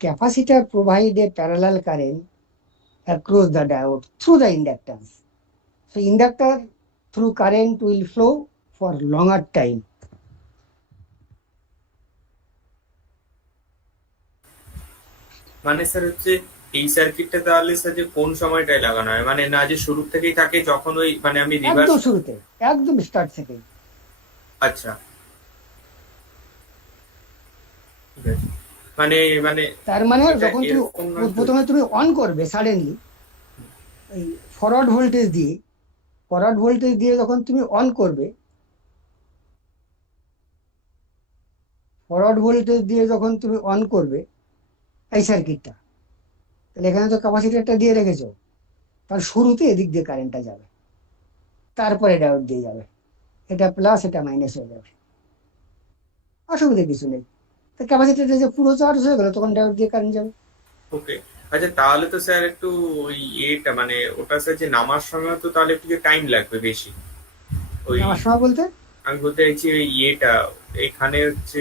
capacitor provide a parallel current across the diode through the inductance. So inductor through current will flow for longer time. মানে স্যার হচ্ছে এই সার্কিটটা তাহলে স্যার যে কোন সময়টায় লাগানো হয়, মানে না যে শুরু থেকেই থাকে যখন ওই মানে আমি রিভার্স? একদম শুরুতে, একদম স্টার্ট থেকে। আচ্ছা, ঠিক আছে। মানে মানে তার মানে এটা যখন তুমি এরকম নয় তো? প্রথমে তুমি অন করবে সাডেনলি এই ফরওয়ার্ড ভোল্টেজ দিয়ে যখন তুমি অন করবে, এই সার্কিটটা, তাহলে এখানে তো ক্যাপাসিটরটা দিয়ে রেখেছো, তার শুরুতে এদিক দিয়ে কারেন্টটা যাবে, তারপরে ডায়োড দিয়ে যাবে, এটা প্লাস এটা মাইনাস হয়ে যাবে, অসুবিধা কিছু নেই। তো ক্যাপাসিটরটা যে পুরো চার্জ হয়ে গেল তখন ডায়োড দিয়ে কারেন্ট যাবে। ওকে। আচ্ছা, তাহলে তো স্যার একটু ওই এটা মানে ওটা স্যার যে নামার সময় তো তাহলে একটু টাইম লাগবে বেশি। ওই আমার সময় বলতে আমি বলতে চাইছি ওই ইয়েটা এখানে হচ্ছে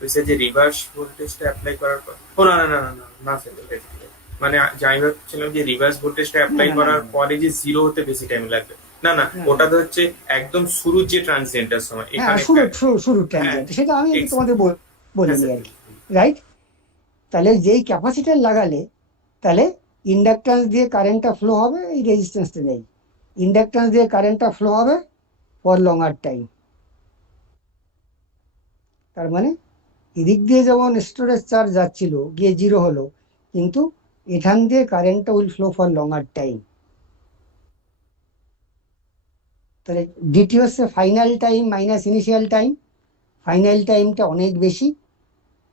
ওই স্যার যে রিভার্স ভোল্টেজটা অ্যাপ্লাই করার পর, ও না না না না না না স্যার, ঠিক আছে, ঠিক আছে। মানে আমি ভাবছিলাম যে রিভার্স ভোল্টেজটা অ্যাপ্লাই না, না, করার না, না। পরে যে জিরো হতে বেশি টাইম লাগবে। না না, না, ওটা তো হচ্ছে একদম শুরুর যে ট্রানজিয়েন্টের সময় হ্যাঁ, এখানে। শুরু হ্যাঁ, ট্রানজিয়েন্ট, সেটা আমি ex- তোমাদের হ্যাঁ বলিনি স্যার। আর কি, রাইট? তাহলে যেই ক্যাপাসিটর লাগালে, তাহলে ইন্ডাকট্যান্স দিয়ে কারেন্টটা ফ্লো হবে, এই রেজিস্ট্যান্সটা নেই, ইন্ডাকট্যান্স দিয়ে কারেন্টটা ফ্লো হবে ফর লঙ্গার টাইম। তার মানে এদিক দিয়ে যেমন স্টোরেজ চার্জ যাচ্ছিল গিয়ে জিরো হলো, কিন্তু এখান দিয়ে কারেন্টটা will flow for longer time. তাহলে ডিটি হচ্ছে final time minus initial time, final টাইমটা অনেক বেশি,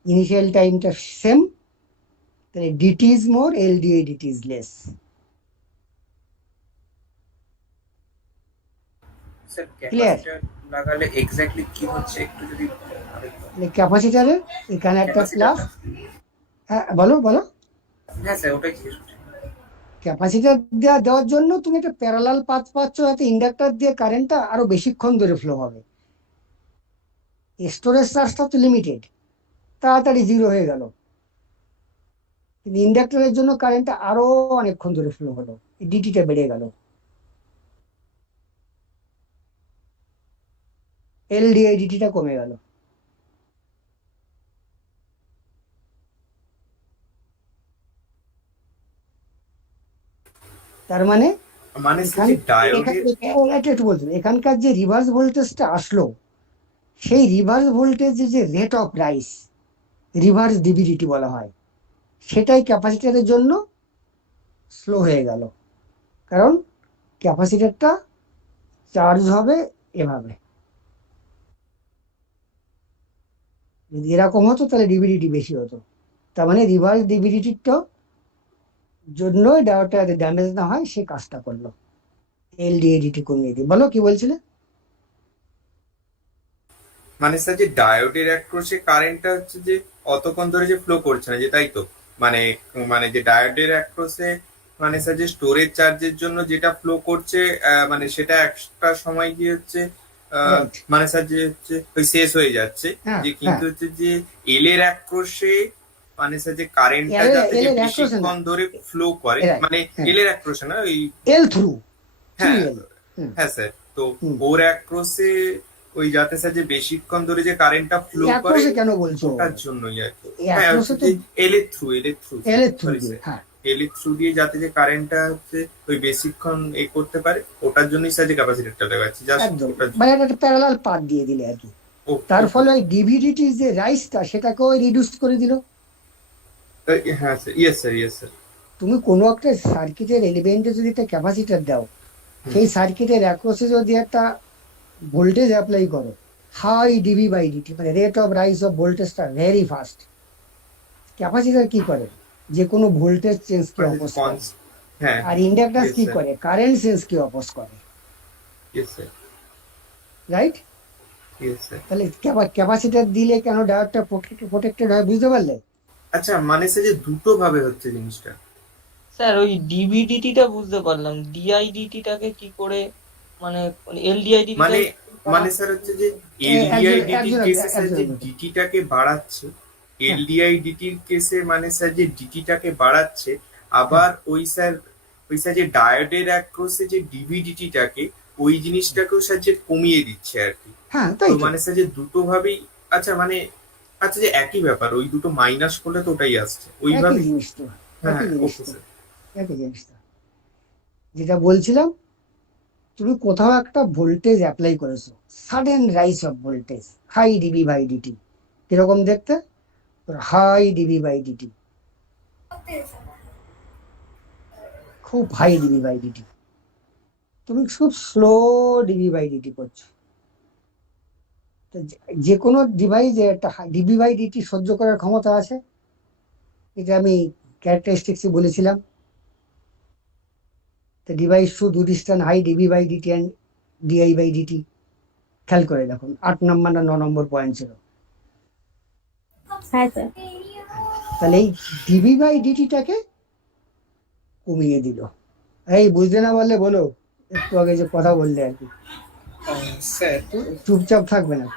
ইনিশিয়াল টাইমটা সেম, তাহলে dt is more, LDA dt is less. Sir clear? Capacitor লাগালে এক্স্যাক্টলি কি হচ্ছে একটু যদি ক্যাপাসিটারে এখানে একটা প্লাস, হ্যাঁ বলো বলো। হ্যাঁ স্যার, ওটাই জিজ্ঞেস করছি। ক্যাপাসিটার দেওয়ার জন্য তুমি একটা প্যারালাল পাথ পাচ্ছ, যাতে ইন্ডাক্টর দিয়ে কারেন্টটা আরো বেশিক্ষণ ধরে ফ্লো হবে। স্টোরেজ চার্জটা তো লিমিটেড, তাড়াতাড়ি জিরো হয়ে গেল, কিন্তু ইন্ডাক্টরের জন্য কারেন্টটা আরো অনেকক্ষণ ধরে ফ্লো হলো, ডিটিটা বেড়ে গেল, এলডিআই ডিটিটা কমে গেল। তার মানে মানে স্যার যে ডায়োডের একটু বলতে হবে, এখানকার যে রিভার্স ভোল্টেজটা আসলো, সেই রিভার্স ভোল্টেজের যে রেট অফ রাইস, রিভার্স ডিভিডিটি বলা হয়, সেটাই ক্যাপাসিটরের জন্য স্লো হয়ে গেল, কারণ ক্যাপাসিটরটা চার্জ হবে এভাবে। যদি এরকম হতো তাহলে ডিভিডিটি বেশি হতো, তার মানে রিভার্স ডিভিডিটির জন্য ডায়োডটা যাতে ড্যামেজ না হয় সে কাজটা করলো, এলডিএডিটি কমিয়ে দিয়ে। বলো কি বলছিলে? মানে স্যার যে ডায়োডের অ্যাক্রোসে কারেন্টটা হচ্ছে যে অতক্ষণ ধরে যে ফ্লো করছে না, যে তাই তো? মানে মানে যে ডায়োডের অ্যাক্রোসে মানে স্যার যে স্টোরেজ চার্জের জন্য যেটা ফ্লো করছে মানে সেটা একটা সময় গিয়ে হচ্ছে রাইট, মানে স্যার যে হচ্ছে ওই শেষ হয়ে যাচ্ছে। হ্যাঁ যে হ্যাঁ। কিন্তু হচ্ছে যে এল এর অ্যাক্রোসে মানে স্যার যে কারেন্টটা যাতে যে এল এর accross এ বেশিক্ষণ না, ধরে ফ্লো করে, Right, মানে হ্যাঁ। এল এর অ্যাক্রোসে না ওই, এল থ্রু হ্যাঁ এল। হ্যাঁ স্যার, তো হুম। ওর অ্যাক্রোসে ওই যাতে স্যার যে বেশিক্ষণ ধরে যে কারেন্টটা ফ্লো করে, অ্যাক্রোসে কেন বলছো? ওটার জন্যই আর কি। এই হ্যাঁ অ্যাক্রোসে হচ্ছে তো যে এল এর থ্রু এল এর থ্রু সরি দিয়ে, স্যার, হ্যাঁ এল এর থ্রু দিয়ে যাতে যে কারেন্টটা হচ্ছে ওই বেশিক্ষণ করতে পারে, ওটার জন্যই স্যার যে ক্যাপাসিটরটা লাগাচ্ছি, জাস্ট একদম, ওটার মানে একটা প্যারালাল পাথ দিয়ে দিলে আর কি, তার ফলে ওই ডিভিডিটির যে রাইসটা সেটাকেও রিডিউস করে দিল। হ্যাঁ sir, yes sir, yes sir. তুমি কোনো একটা সার্কিটের এলিমেন্টে যদি একটা ক্যাপাসিটর দাও, সেই সার্কিটের অ্যাক্রোসে যদি একটা ভোল্টেজ অ্যাপ্লাই করো, হাই ডিভি বাই ডিটি, মানে রেট অফ রাইস অফ ভোল্টেজটা ভেরি ফাস্ট। ক্যাপাসিটর কি করে? যে কোনো ভোল্টেজ চেঞ্জকে অপোজ করে, হ্যাঁ, আর ইন্ডাক্ট্যান্স Yes, কি sir. করে? কারেন্ট চেঞ্জকে অপোজ করে, yes sir, right? Yes sir. তাহলে ক্যাপাসিটর দিলে কেন ডায়োডটা প্রোটেক্টেড হয়, বুঝতে পারলে? আচ্ছা, মানে স্যার যে দুটো ভাবে হচ্ছে জিনিসটা। স্যার ওই ডিভিডিটিটা বুঝতে পারলাম, ডিআইডিটিটাকে কি করে, মানে এলডিআইডিটি মানে মানে স্যার হচ্ছে যে এলডিআইডিটির কেসে স্যার যে ডিটিটাকে বাড়াচ্ছে, এলডিআই ডিটির কেসে মানে স্যার যে ডিটিটাকে বাড়াচ্ছে, আবার ওই স্যার যে ডায়োডের অ্যাক্রোসে যে ডিভিডিটিটাকে ওই জিনিসটাকেও স্যার যে কমিয়ে দিচ্ছে আর কি। হ্যাঁ তো তাই তো, মানে স্যার যে দুটো ভাবেই, আচ্ছা মানে আচ্ছা যে একই ব্যাপার, ওই দুটো মাইনাস করলে তো ওটাই আসছে একই ওইভাবেই। জিনিস তো, হ্যাঁ একই জিনিস ওকে তো, স্যার। একই জিনিস তো। যেটা বলছিলাম, তুমি কোথাও একটা ভোল্টেজ অ্যাপ্লাই করেছো, sudden rise of voltage, high DB by dt, কিরকম দেখতে? হাই ডিবি বাই ডিটি, খুব হাই ডিবি বাই ডিটি। তুমি খুব স্লো ডিবি বাই ডিটি করছো। তো যে কোনো ডিভাইস একটা ডিবি বাই ডিটি সহ্য করার ক্ষমতা আছে, এটা আমি ক্যারেক্টারিস্টিক্সে বলেছিলাম। The device should withstand high dB by dt and di by dt. খেয়াল করে দেখুন 8 নম্বর না 9 নম্বর পয়েন্ট ছিল। হ্যাঁ স্যার। তাহলে এই ডিবি বাই ডিটিটাকে কমিয়ে দিল। এই বুঝতে না পারলে বলো, একটু আগে যে কথা বললে আর কি, স্যার চুপচাপ থাকবে না,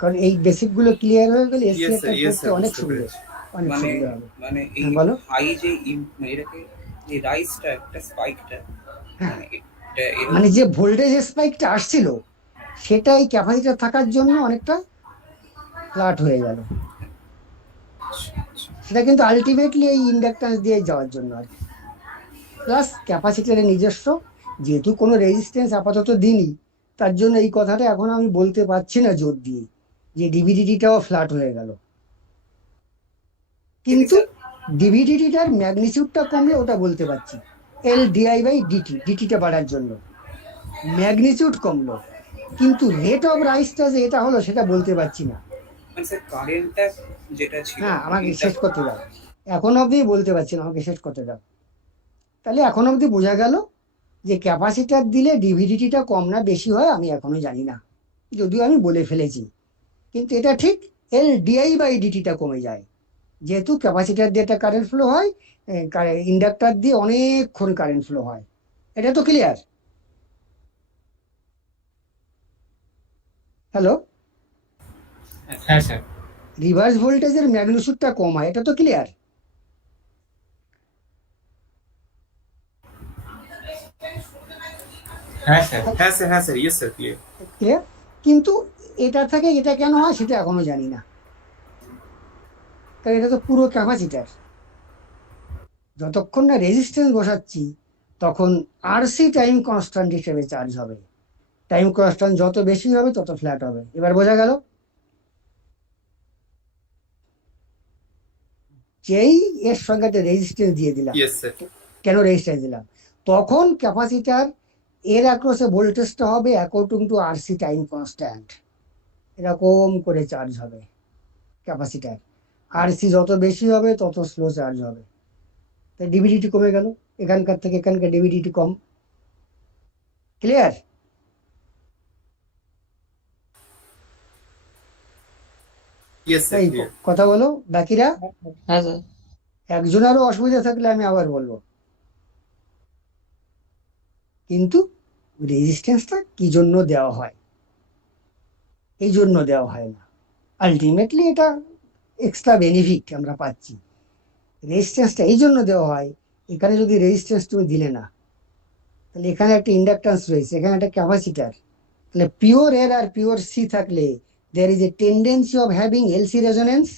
কারণ এই বেসিক গুলো ক্লিয়ার হয়ে গেলে ইয়েস এসসিএটা স্যার, ইয়েস করতে স্যার, অনেক বুঝতে সুবিধা, পেরেছি। অনেক মানে সুবিধা হবে। মানে এই হ্যাঁ, বলো। হাই যে এটাকে যে রাইসটা একটা স্পাইকটা, হ্যাঁ, মানে এটা এরকম মানে যে ভোল্টেজ স্পাইকটা আসছিল সেটাই ক্যাপাসিটার থাকার জন্য অনেকটা ফ্ল্যাট হয়ে গেল। সেটা কিন্তু আলটিমেটলি এই ইন্ডাকট্যান্স দিয়ে যাওয়ার জন্য আর কি, প্লাস ক্যাপাসিটারের নিজস্ব, যেহেতু কোনো রেজিস্ট্যান্স আপাতত দিইনি, তার জন্য এই কথাটা এখন আমি বলতে পারছি না জোর দিয়ে যে ডিভিডিটিটাও ফ্ল্যাট হয়ে গেল। কিন্তু ডিভিডিটিটার ম্যাগনিটিউডটা কমলে ওটা বলতে পারছি, এল ডিআই বাই ডিটি, ডিটিটা বাড়ার জন্য ম্যাগনিটিউড কমলো, কিন্তু রেট অফ রাইসটা যে এটা হলো সেটা বলতে পারছি না। মানে স্যার কারেন্টটা যেটা ছিল হ্যাঁ, আমাকে এটা- শেষ করতে দাও, এখন অবধি বলতে পারছি না, আমাকে শেষ করতে দাও। তাহলে এখন অবধি বোঝা গেল যে ক্যাপাসিটার দিলে ডিভিডিটিটা কম না বেশি হয় আমি এখনো জানি না, যদিও আমি বলে ফেলেছি, কিন্তু এটা ঠিক এল ডিআই বাই ডিটিটা কমে যায়, যেহেতু ক্যাপাসিটার দিয়ে একটা কারেন্ট ফ্লো হয়, ইন্ডাক্টর দিয়ে অনেকক্ষণ কারেন্ট ফ্লো হয়। এটা তো ক্লিয়ার? হ্যালো, হ্যাঁ স্যার। রিভার্স ভোল্টেজের ম্যাগনিটিউডটা কম হয়, এটা তো ক্লিয়ার? হ্যাঁ স্যার। হ্যাঁ স্যার, হ্যাঁ sir, yes sir, clear. Clear, কিন্তু এটা থেকে এটা কেন হয় সেটা এখনো জানি না, কারণ এটা তো পুরো ক্যাপাসিটার। যতক্ষণ না রেজিস্ট্যান্স বসাচ্ছি তখন আরসি টাইম কনস্ট্যান্ট হিসেবে চার্জ হবে, টাইম কনস্ট্যান্ট যত বেশি হবে তত ফ্ল্যাট হবে। এবার বোঝা গেল? যেই এর সঙ্গে একটা রেজিস্ট্যান্স দিয়ে দিলাম, ইয়েস স্যার। কেন রেজিস্ট্যান্স দিলাম, তখন ক্যাপাসিটার এর অ্যাক্রসে ভোল্টেজটা হবে according to RC time constant, এরকম করে চার্জ হবে ক্যাপাসিটার। আরসি যত বেশি হবে তত স্লো চার্জ হবে, তাই ডিভিডিটি কমে গেল, এখানকার থেকে এখানকার ডিভিডিটি কম। ক্লিয়ার? ইয়েস স্যার, তাই ক্লিয়ার। কথা বলো বাকিরা, হ্যাঁ স্যার। একজনেরও অসুবিধা থাকলে আমি আবার বলবো। কিন্তু রেজিস্ট্যান্সটা কি জন্য দেওয়া হয়? এই জন্য দেওয়া হয় না, আলটিমেটলি এটা এক্সট্রা বেনিফিট আমরা পাচ্ছি। রেজিস্ট্যান্সটা এই জন্য দেওয়া হয়, এখানে যদি রেজিস্ট্যান্স তুমি দিলে না, তাহলে এখানে একটা ইন্ডাকট্যান্স রয়েছে, এখানে একটা ক্যাপাসিটার, তাহলে পিওর এর আর পিওর সি থাকলে there is a tendency of having LC resonance.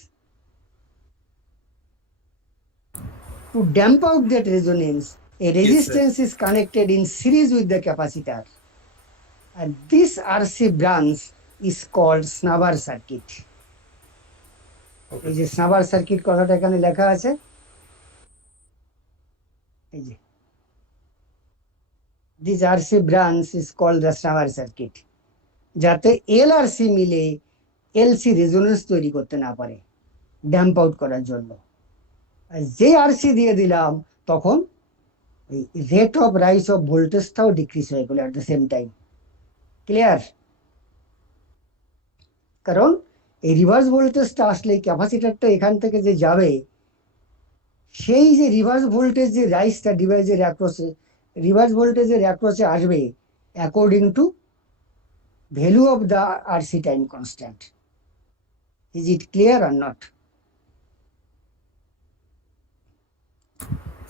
To damp out that resonance, a resistance is connected in series with the capacitor, and this RC branch is called snubber circuit. এই যে snubber circuit কথাটা এখানে লেখা আছে, এই যে this RC branch is called the snubber circuit, যাতে এল আর সি মিলে এলসি রেজোনেন্স তৈরি করতে না পারে, ড্যাম্প আউট করার জন্য। আর যে আরসি দিয়ে দিলাম তখন ওই রেট অফ রাইস অফ ভোল্টেজটাও ডিক্রিজ হয়ে গেল at the same time. Clear? কারণ এই রিভার্স ভোল্টেজটা আসলে ক্যাপাসিটারটা এখান থেকে যে যাবে, সেই যে রিভার্স ভোল্টেজ যে রাইসটা ডিভাইসের অ্যাক্রসে, রিভার্স ভোল্টেজের অ্যাক্রসে আসবে according to value of the RC time constant. Is it clear or not?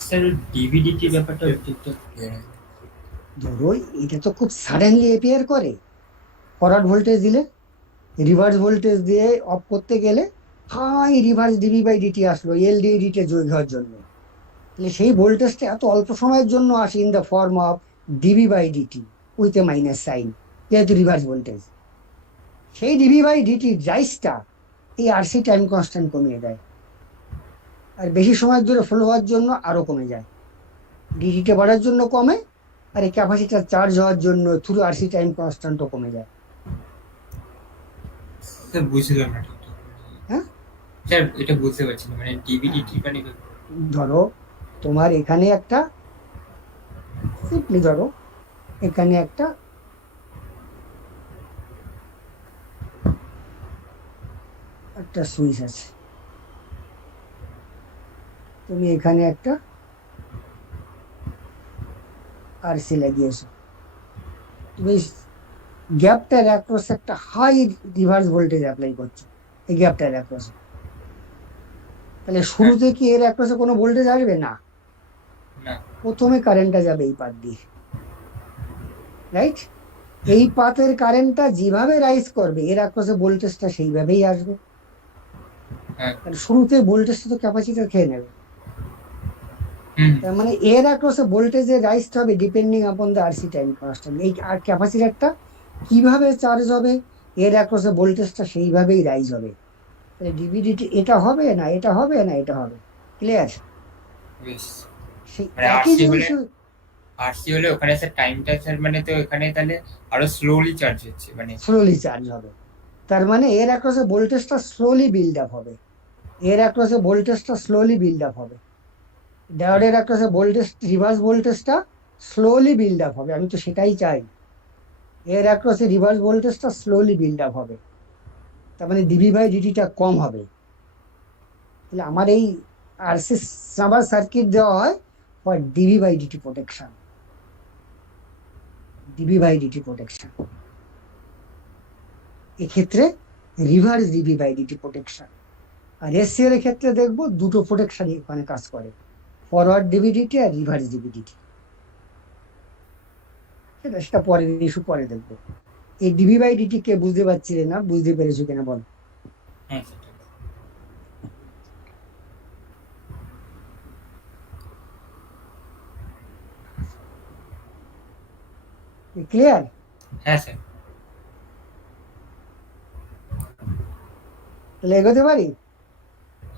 Sir D V D T ব্যাপারটা ঠিকঠাক clear হয়নি। ধরো এটা তো খুব সাডেনলি অ্যাপিয়ার করে, ফরওয়ার্ড ভোল্টেজ দিলে, রিভার্স ভোল্টেজ দিয়ে অফ করতে গেলে high reverse D V by D T আসলো এলডিডিতে যোগ হওয়ার জন্য। তাহলে সেই ভোল্টেজটা এত অল্প সময়ের জন্য আসে in the form of dv by dt with a minus sign, যেহেতু রিভার্স ভোল্টেজ। সেই ডিভি বাই ডিটির রাইজটা এই আরসি টাইম কনস্ট্যান্ট কমিয়ে দেয়, আর বেশি সময় ধরে ফ্লো হওয়ার জন্য আরো কমে যায়। ডিডিটা বাড়ার জন্য কমে, আর এই ক্যাপাসিটার চার্জ হওয়ার জন্য থ্রু আরসি টাইম কনস্ট্যান্টও কমে যায়। স্যার বুঝলাম না ঠিকঠাক। হ্যাঁ? স্যার এটা বুঝতে পারছি না, মানে ডিভিডিটি মানে ধরো তোমার এখানে একটা, সিম্পলি ধরো এখানে একটা একটা সুইচ আছে, তুমি এখানে একটা আরসি লাগিয়েছো, তুমি গ্যাপটার অ্যাক্রস একটা হাই রিভার্স ভোল্টেজ অ্যাপ্লাই করছো এই গ্যাপটার অ্যাক্রসে। তাহলে শুরুতে কি এর অ্যাক্রসে কোনো ভোল্টেজ আসবে না? না। প্রথমে কারেন্টটা যাবে এই পাথ দিয়ে, রাইট? এই পাথের কারেন্টটা যেভাবে রাইজ করবে এর অ্যাক্রসে ভোল্টেজটা সেইভাবেই আসবে। হ্যাঁ। তাহলে শুরুতে ভোল্টেজটা তো ক্যাপাসিটর খেয়ে নেবে। হুম। তার মানে এর অ্যাক্রসে ভোল্টেজের রাইজটা হবে depending upon the RC time constant. এই আর ক্যাপাসিটরটা কিভাবে চার্জ হবে এর অ্যাক্রসে ভোল্টেজটা সেইভাবেই রাইজ হবে। তাহলে ডিভিডিটি এটা হবে না, এটা হবে না, এটা হবে। ক্লিয়ার? বেশ। সেই মানে একই RC হলে জিনিস আরসি হলে ওখানে স্যার টাইমটা স্যার মানে তো এখানে তাহলে আরো স্লোলি চার্জ হচ্ছে মানে স্লোলি চার্জ হবে। তার মানে এর অ্যাক্রসে ভোল্টেজটা স্লোলি বিল্ড আপ হবে, এর অ্যাক্রসে ভোল্টেজটা স্লোলি বিল্ড আপ হবে। ডায়োডের অ্যাক্রসে ভোল্টেজ রিভার্স ভোল্টেজটা স্লোলি বিল্ড আপ হবে, আমি তো সেটাই চাই। এর অ্যাক্রসে রিভার্স ভোল্টেজটা স্লোলি বিল্ড আপ হবে, তার মানে ডিভি বাই ডিটিটা কম হবে। তাহলে আমার এই আরসি সামার সার্কিট দেওয়া হয় for D V by D T protection, D V by D T protection. এক্ষেত্রে reverse D V by D T protection. আর এসসিএল এর ক্ষেত্রে দেখবো দুটো প্রোটেকশনই ওখানে কাজ করে, ফরওয়ার্ড ডিভিডিটি আর রিভার্স ডিভিডিটি। সেটা পরের ইস্যু, পরে দেখবো। এই ডিভি বাই ডিটি কে বুঝতে পারছিলে না, বুঝতে পেরেছো কিনা বল? হ্যাঁ স্যার। ক্লিয়ার? হ্যাঁ স্যার। তাহলে এগোতে পারি?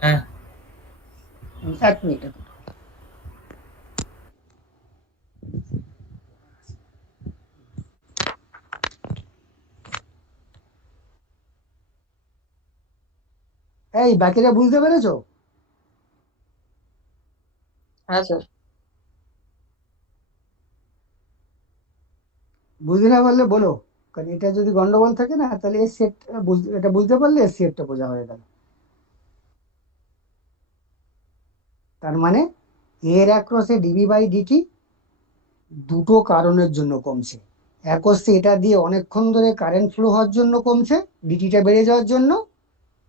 হ্যাঁ। এক মিনিট। এই বাকিটা বুঝতে পেরেছো? হ্যাঁ স্যার। বুঝতে না পারলে বলো, কারণ এটা যদি গন্ডগোল থাকে না তাহলে এর সেট এটা বুঝতে পারলে এর সেটটা বোঝা হয়ে গেল। তার মানে এর অ্যাক্রসে ডিভি বাই ডিটি দুটো কারণের জন্য কমছে। এক হচ্ছে এটা দিয়ে অনেকক্ষণ ধরে কারেন্ট ফ্লো হওয়ার জন্য কমছে, ডিটিটা বেড়ে যাওয়ার জন্য,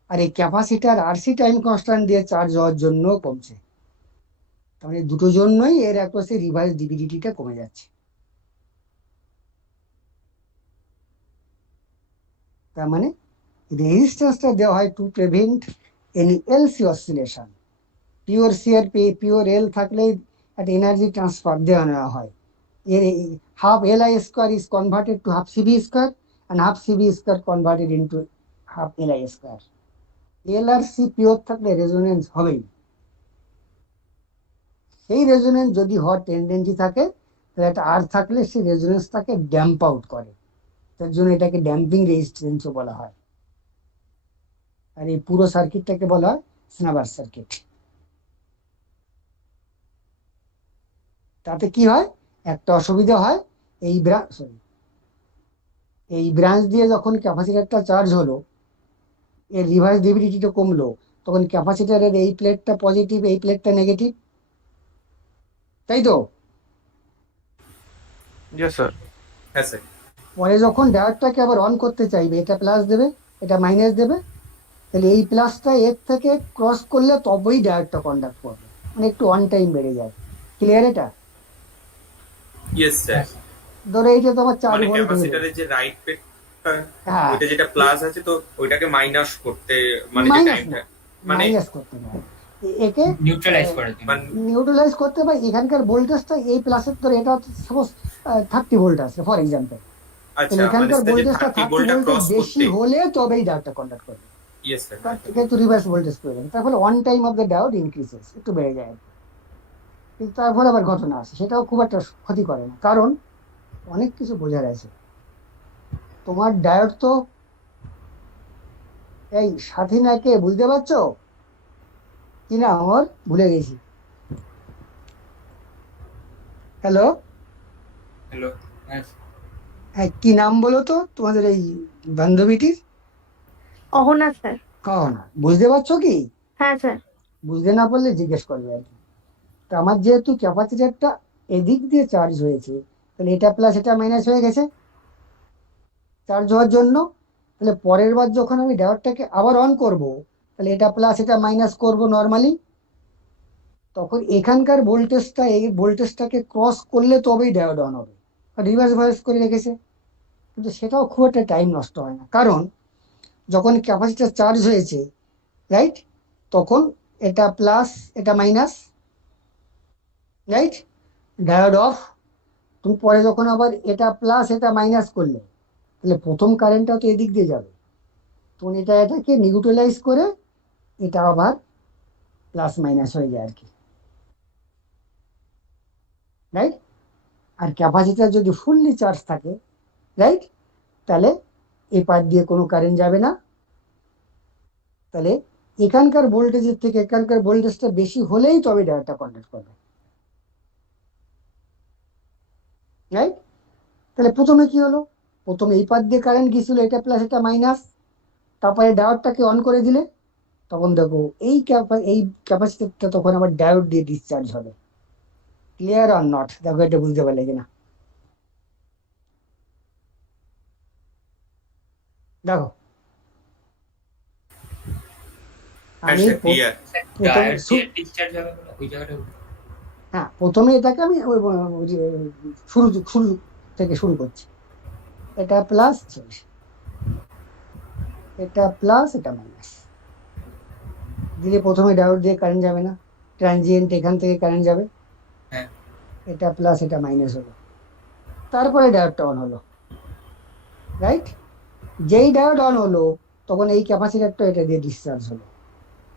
আর এই ক্যাপাসিটার আরসি টাইম কনস্ট্যান্ট দিয়ে চার্জ হওয়ার জন্য কমছে। তার মানে দুটো জন্যই এর অ্যাক্রসে রিভার্স ডিভিডিটিটা কমে যাচ্ছে। তার মানে রেজিস্ট্যান্সটা দেওয়া হয় to prevent any L C oscillation. Pure C আর পিওর এল থাকলে একটা এনার্জি ট্রান্সফার দেওয়া নেওয়া হয়। এর half L I square is converted to half C V square and half C V square converted into half L I square. L আর C pure থাকলে resonance হবেই। সেই রেজোনেন্স যদি হওয়ার টেন্ডেন্সি থাকে তাহলে একটা আর থাকলে সেই রেজোনেন্সটাকে ড্যাম্প আউট করে, তার জন্য এটাকে ড্যাম্পিং রেজিস্ট্যান্সও বলা হয়। আর এই পুরো সার্কিটটাকে বলা হয় স্নাবার সার্কিট। তাতে কি হয়, একটা অসুবিধা হয়, এই ব্রাঞ্চ দিয়ে যখন ক্যাপাসিটরটা চার্জ হলো, এর রিভার্স ডিভিডিটিটা কমলো, তখন ক্যাপাসিটরের এই প্লেটটা পজিটিভ, এই প্লেটটা নেগেটিভ, তাই তো? Yes sir. হ্যাঁ স্যার। পরে যখন ডায়োডটাকে আবার অন করতে চাইবে, এটা প্লাস দেবে, এটা মাইনাস দেবে, তাহলে এই প্লাসটা এর থেকে ক্রস করলে তবেই ডায়োডটা কন্ডাক্ট করবে, মানে একটু অন টাইম বেড়ে যায়। ক্লিয়ার এটা? Yes sir. ধরো এইটা তোমার 4 মানে ভোল্ট হলো। ক্যাপাসিটরের যে রাইট পেটটা হ্যাঁ, ওইটা যেটা প্লাস আছে তো ওইটাকে মাইনাস করতে মানে যে মাইনাস টাইমটা না, মানে মাইনাস করতে না, একে নিউট্রালাইজ করার জন্য। মানে নিউট্রালাইজ করতে বা এখানকার ভোল্টেজটা এই প্লাসের, ধরো এটা সাপোজ 30 ভোল্ট আছে ফর এক্সাম্পল, আচ্ছা তাহলে মানে এখানকার সেটা যে ভোল্টেজটা 30 30 ভোল্টটা ভোল্টের ক্রস বেশি করতে। হলে তবেই ডায়োডটা কন্ডাক্ট করবে, ইয়েস স্যার। কিন্তু রিভার্স ভোল্টেজ প্রয়োজন, তার ফলে on time of the diode increases, একটু বেড়ে যায়, কিন্তু তার ফলে আবার ঘটনা আছে, সেটাও খুব একটা ক্ষতি করে না, কারণ অনেক কিছু বোঝার আছে। তোমার ডায়োড তো এই স্বাধীনাকে বুঝতে পারছো কি না? আমার ভুলে গেছি। হ্যালো, হ্যালো, হ্যাঁ, কি নাম বলো তো তোমাদের এই বান্ধবীটির? অহনা স্যার। না, বুঝতে পারছো কি? হ্যাঁ স্যার। বুঝতে না পারলে জিজ্ঞেস করবে আর কি। তো আমার যেহেতু ক্যাপাসিটারটা এদিক দিয়ে চার্জ হয়েছে, তাহলে এটা প্লাস এটা মাইনাস হয়ে গেছে চার্জ হওয়ার জন্য, তাহলে পরের বার যখন আমি ডায়োডটাকে আবার অন করব, তাহলে এটা প্লাস এটা মাইনাস করব নর্মালি, তখন এখানকার ভোল্টেজটা এই ভোল্টেজটাকে ক্রস করলে তবেই ডায়োড অন হবে। রিভার্স ভয়েস করে রেখেছে, কিন্তু সেটাও খুব একটা টাইম নষ্ট হয় না, কারণ যখন ক্যাপাসিটার চার্জ হয়েছে, রাইট, তখন এটা প্লাস এটা মাইনাস, রাইট, ডায়োড অফ। তুমি পরে যখন আবার এটা প্লাস এটা মাইনাস করলে, তাহলে প্রথম কারেন্টটা তো এদিক দিয়ে যাবে, তখন এটাকে নিউট্রালাইজ করে এটা আবার প্লাস মাইনাস হয়ে যায় আর কি, রাইট। আর ক্যাপাসিটার যদি ফুললি চার্জ থাকে, রাইট, তাহলে এই পার দিয়ে কোনো কারেন্ট যাবে না, তাহলে এখানকার ভোল্টেজের থেকে এখানকার ভোল্টেজটা বেশি হলেই তবে ডায়োডটা কন্ডাক্ট করবে, রাইট। তাহলে প্রথমে কি হলো? প্রথমে এই পার দিয়ে কারেন্ট গিয়েছিল, এটা প্লাস এটা মাইনাস, তারপরে ডায়োডটাকে অন করে দিলে, তখন দেখো এই ক্যাপাসিটারটা তখন আবার ডায়োড দিয়ে ডিসচার্জ হবে। Clear or not? দেখো এটা বুঝতে পারলে কিনা, দেখো আমি ক্লিয়ার। ডায়োড দিয়ে ডিসচার্জ হবে না ওই জায়গাটা। হ্যাঁ, প্রথমে এটাকে আমি শুরু শুরু থেকে শুরু করছি, এটা প্লাস এটা প্লাস এটা মাইনাস দিলে প্রথমে ডায়োড দিয়ে কারেন্ট যাবে না, ট্রানজিয়েন্ট এখান থেকে কারেন্ট যাবে, হ্যাঁ, এটা প্লাস এটা মাইনাস হলো, তারপরে ডায়োডটা অন হলো, রাইট। যেই ডায়োড অন হলো তখন এই ক্যাপাসিটারটা এটা দিয়ে ডিসচার্জ হলো,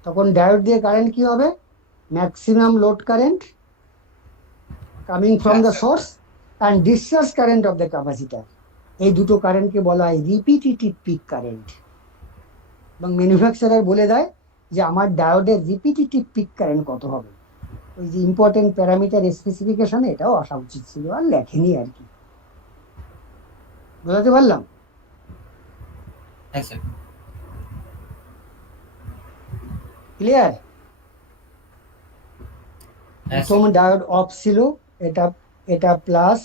তখন ডায়োড দিয়ে কারেন্ট কি হবে? Maximum load current coming from the source and discharge current of the capacitor, এই দুটো কারেন্টকে বলা হয় রিপিটিটিভ পিক কারেন্ট। এবং ম্যানুফ্যাকচারার বলে দেয় যে আমার ডায়োডের রিপিটিটিভ পিক কারেন্ট কত হবে, ওই যে ইম্পর্টেন্ট প্যারামিটার স্পেসিফিকেশনে এটাও আসা উচিত ছিল, আর লেখেনি আর কি। বোঝাতে পারলাম? হ্যাঁ স্যার। ক্লিয়ার? হ্যাঁ প্রথম ডায়োড অফ ছিল, এটা এটা প্লাস,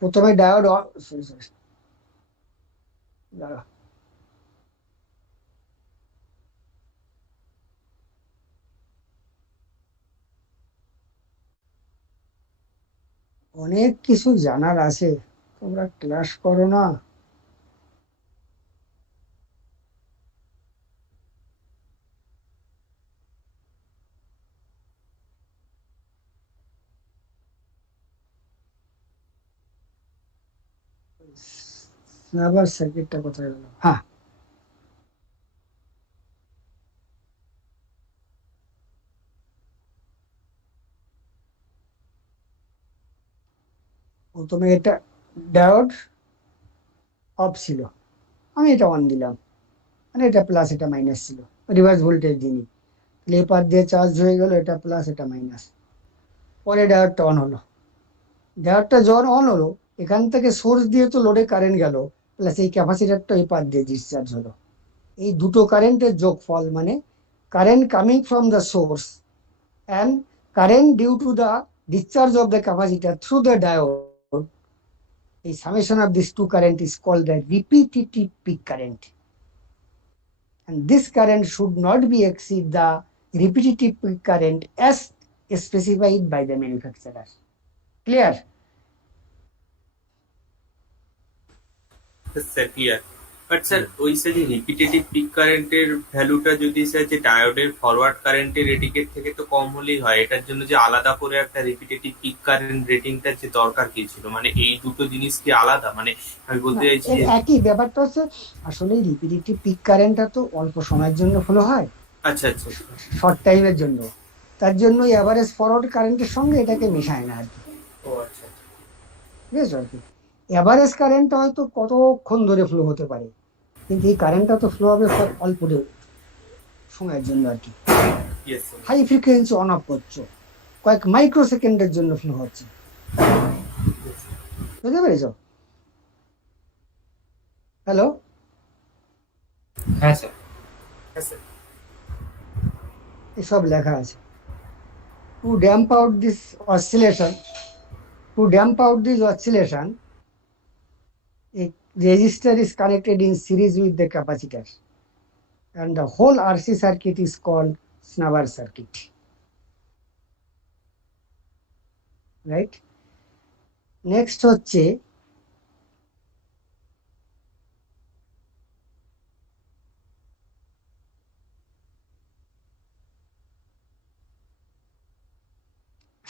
প্রথমে ডায়োড অনেক কিছু জানার আছে, তোমরা ক্লাস করো না। আবার সার্কিটটা কোথায় গেল? হ্যাঁ, প্রথমে এটা ডায়োড অফ ছিল, আমি এটা অন দিলাম, মানে এটা প্লাস এটা মাইনাস ছিল, রিভার্স ভোল্টেজ দিনই, তাহলে এই পার দিয়ে চার্জ হয়ে গেল, এটা প্লাস এটা মাইনাস, পরে ডায়োডটা অন হলো, ডায়োডটা যখন অন হলো এখান থেকে সোর্স দিয়ে তো লোডে কারেন্ট গেল, প্লাস এই ক্যাপাসিটারটা এই পার দিয়ে ডিসচার্জ হলো, এই দুটো কারেন্টের যোগফল মানে current coming from the source and current due to the discharge of the capacitor through the diode, the summation of these two current is called the repetitive peak current. and this current should not be exceed the repetitive peak current as specified by the manufacturer. Clear? Sir clear. But sir ওই sir যে repetitive pick কারেন্টের ভ্যালুটা যদি sir যে ডায়োডের forward কারেন্টের রেটিংয়ের থেকে তো কম হলেই হয়, এটার জন্য যে আলাদা করে একটা রিপিটেটিভ পিক কারেন্ট রেটিংটার যে দরকার কি ছিল, মানে এই দুটো জিনিস কি আলাদা? মানে আমি বলতে চাইছি যে একই ব্যাপারটা হচ্ছে আসলে রিপিটেটিভ পিক কারেন্টটা তো অল্প সময়ের জন্য ফ্লো হয়, আচ্ছা আচ্ছা শর্ট টাইমের জন্য, তার জন্য এভারেজ ফরওয়ার্ড কারেন্টের সঙ্গে এটাকে মেশায় না আর কি। ও আচ্ছা বুঝেছো আর কি? এভারেজ কারেন্টটা হয়তো কতক্ষণ ধরে ফ্লো হতে পারে, কিন্তু এই কারেন্টটা তো ফ্লো হবে খুব অল্প সময়ের জন্য আর কি। Yes sir. High frequency on off করছো, কয়েক মাইক্রো সেকেন্ডের জন্য ফ্লো হচ্ছে। বুঝতে পেরেছ? হ্যালো, হ্যাঁ স্যার। হ্যাঁ স্যার। এসব লেখা আছে। To damp out this oscillation, a resistor is connected in series with the capacitor, and the whole RC circuit is called snubber circuit. Right? Next হচ্ছে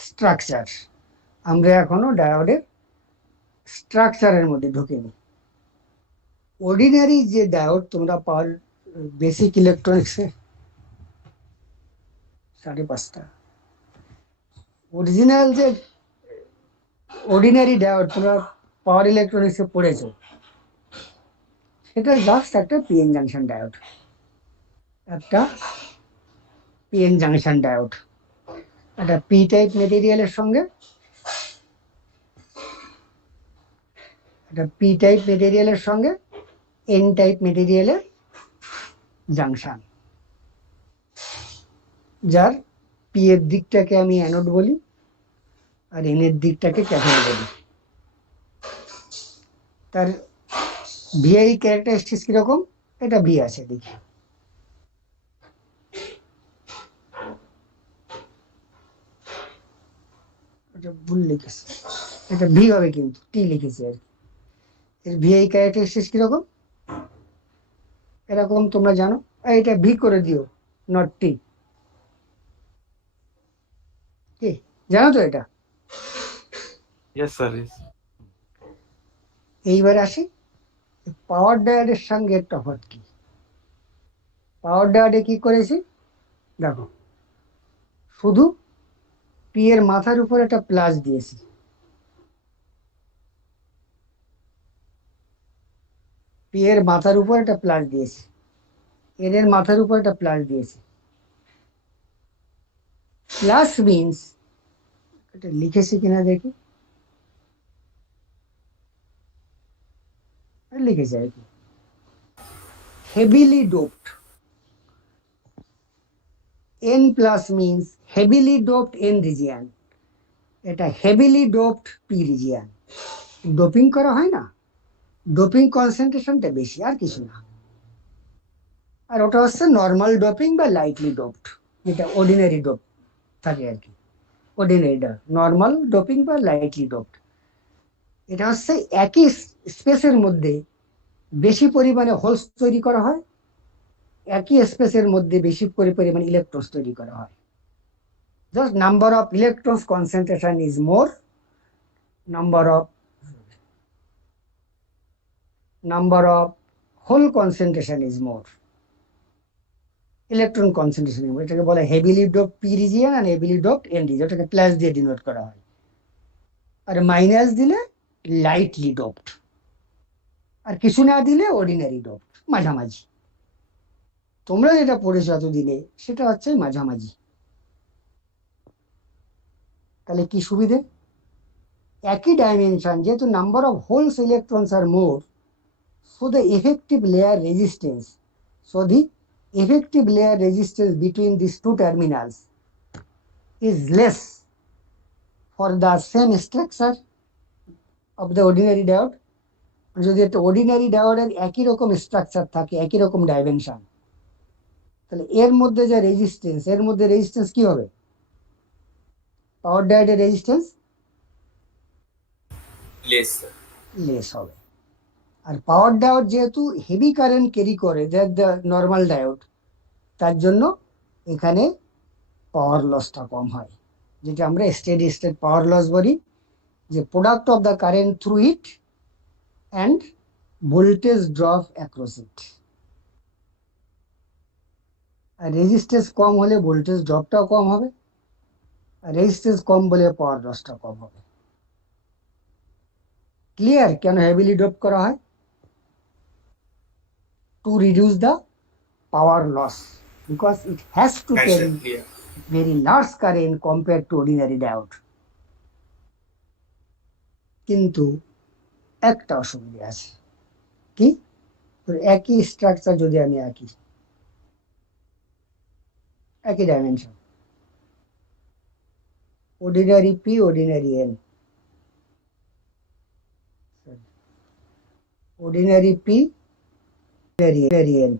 স্ট্রাকচার। আমরা এখনো ডায়োডের স্ট্রাকচারের মধ্যে ঢুকিনি। অর্ডিনারি যে ডায়োড তোমরা পাওয়ার বেসিক ইলেকট্রনিক্সে 5:30, অরিজিনাল যে অর্ডিনারি ডায়োড তোমরা পাওয়ার ইলেকট্রনিক্সে পড়েছ, সেটা জাস্ট একটা পিএন জাংশন ডায়োড, একটা পিএন জাংশন ডায়োড, একটা পি টাইপ মেটেরিয়ালের সঙ্গে এন টাইপ মেটেরিয়ালের জাংশন, যার পি এর দিকটাকে আমি অ্যানোড বলি আর এন এর দিকটাকে ক্যাথোড বলি। তার ভিআই ক্যারেক্টারিস্টিক্স কিরকম, এটা ভি আছে, দেখি এটা ভুল লিখেছি, এটা ভি হবে কিন্তু টি লিখেছি আর কি। এর ভিআই ক্যারেক্টারিস্টিক্স কিরকম, এরকম তোমরা জানো, এটা ভি করে দিও, নট টি। কি জানো তো এটা? Yes, sir. Yes. এইবার আসি পাওয়ার ডায়োডের সঙ্গে তফাৎ কি। পাওয়ার ডায়োডে কি করেছি দেখো, শুধু পি এর মাথার উপর একটা প্লাস দিয়েছি, পি এর মাথার উপর একটা প্লাস দিয়েছি, এন এর মাথার উপর একটা প্লাস দিয়েছি। প্লাস মিনস, এটা লিখেছি কিনা দেখি, লিখেছি আর কি, heavily doped. N plus means heavily doped N region, এটা heavily doped P region. Doping করা হয় না, ডোপিং কনসেন্ট্রেশনটা বেশি, আর কিছু না। আর ওটা হচ্ছে নর্মাল ডোপিং বা লাইটলি ডোপড, যেটা অর্ডিনারি ডোপ থাকে আর কি। অর্ডিনারি ডোপ, নর্মাল ডোপিং বা লাইটলি ডোপড, এটা হচ্ছে একই স্পেসের মধ্যে বেশি পরিমাণে হোলস তৈরি করা হয়, একই স্পেসের মধ্যে বেশি পরিমাণে ইলেকট্রনস তৈরি করা হয়। Just number of electrons concentration is more, number of hole concentration is more, electron concentration. এটাকে বলে হেভিলি ডোপড পি রিজিয়ন আর হেভিলি ডোপড এন রিজিয়ন, এটাকে প্লাস দিয়ে ডিনোট করা হয়, আর মাইনাস দিলে লাইটলি ডোপড, আর কিছু না দিলে অর্ডিনারি ডোপড, মাঝামাঝি। তোমরা যেটা পড়েছো এতদিনে সেটা হচ্ছে মাঝামাঝি। তাহলে কি সুবিধে, একই ডাইমেনশন, যেহেতু number of holes electrons are more, so the effective layer resistance between these two terminals is less for the same structure of the ordinary diode. যদি একটা অর্ডিনারি ডায়োডের একই রকম স্ট্রাকচার থাকে, একই রকম ডাইমেনশন, তাহলে এর মধ্যে যে রেজিস্ট্যান্স, এর মধ্যে রেজিস্ট্যান্স কি হবে? পাওয়ার ডায়োডের রেজিস্ট্যান্স লেস লেস হবে। আর পাওয়ার ডায়োড যেহেতু হেভি কারেন্ট ক্যারি করে দ্যাট দ্য নর্মাল ডায়োড, তার জন্য এখানে পাওয়ার লসটা কম হয়, যেটা আমরা স্টেডি স্টেট পাওয়ার লস বলি, যে product of the current through it and voltage drop across it. আর রেজিস্ট্যান্স কম হলে ভোল্টেজ ড্রপটাও কম হবে, আর রেজিস্ট্যান্স কম বলে পাওয়ার লসটা কম হবে। ক্লিয়ার কেন হেভিলি ড্রপ করা হয়? To reduce the power loss, because it has to হ্যাঁ carry sir clear. very large current compared to ordinary diode. কিন্তু একটা অসুবিধা আছে, কি? তো একই স্ট্রাকচার যদি আমি একই dimension, ordinary P ordinary N, ordinary P ordinary N,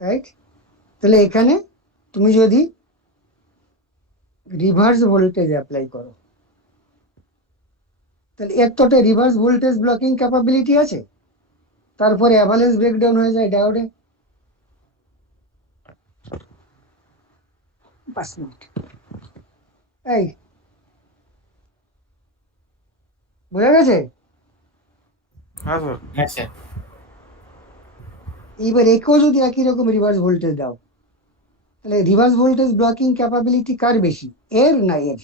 right? তাহলে এখানে তুমি যদি রিভার্স ভোল্টেজ অ্যাপ্লাই করো, তাহলে এর তো একটা রিভার্স ভোল্টেজ ব্লকিং ক্যাপাবিলিটি আছে, তারপরে অ্যাভারেজ ব্রেকডাউন হয়ে যায় ডায়োডে। 5 মিনিট, এই বোঝা গেছে? হ্যাঁ স্যার। হ্যাঁ স্যার। এইবার একেও যদি একই রকম রিভার্স ভোল্টেজ দাও, তাহলে রিভার্স ভোল্টেজ ব্লকিং ক্যাপাবিলিটি কার বেশি, এর না এর?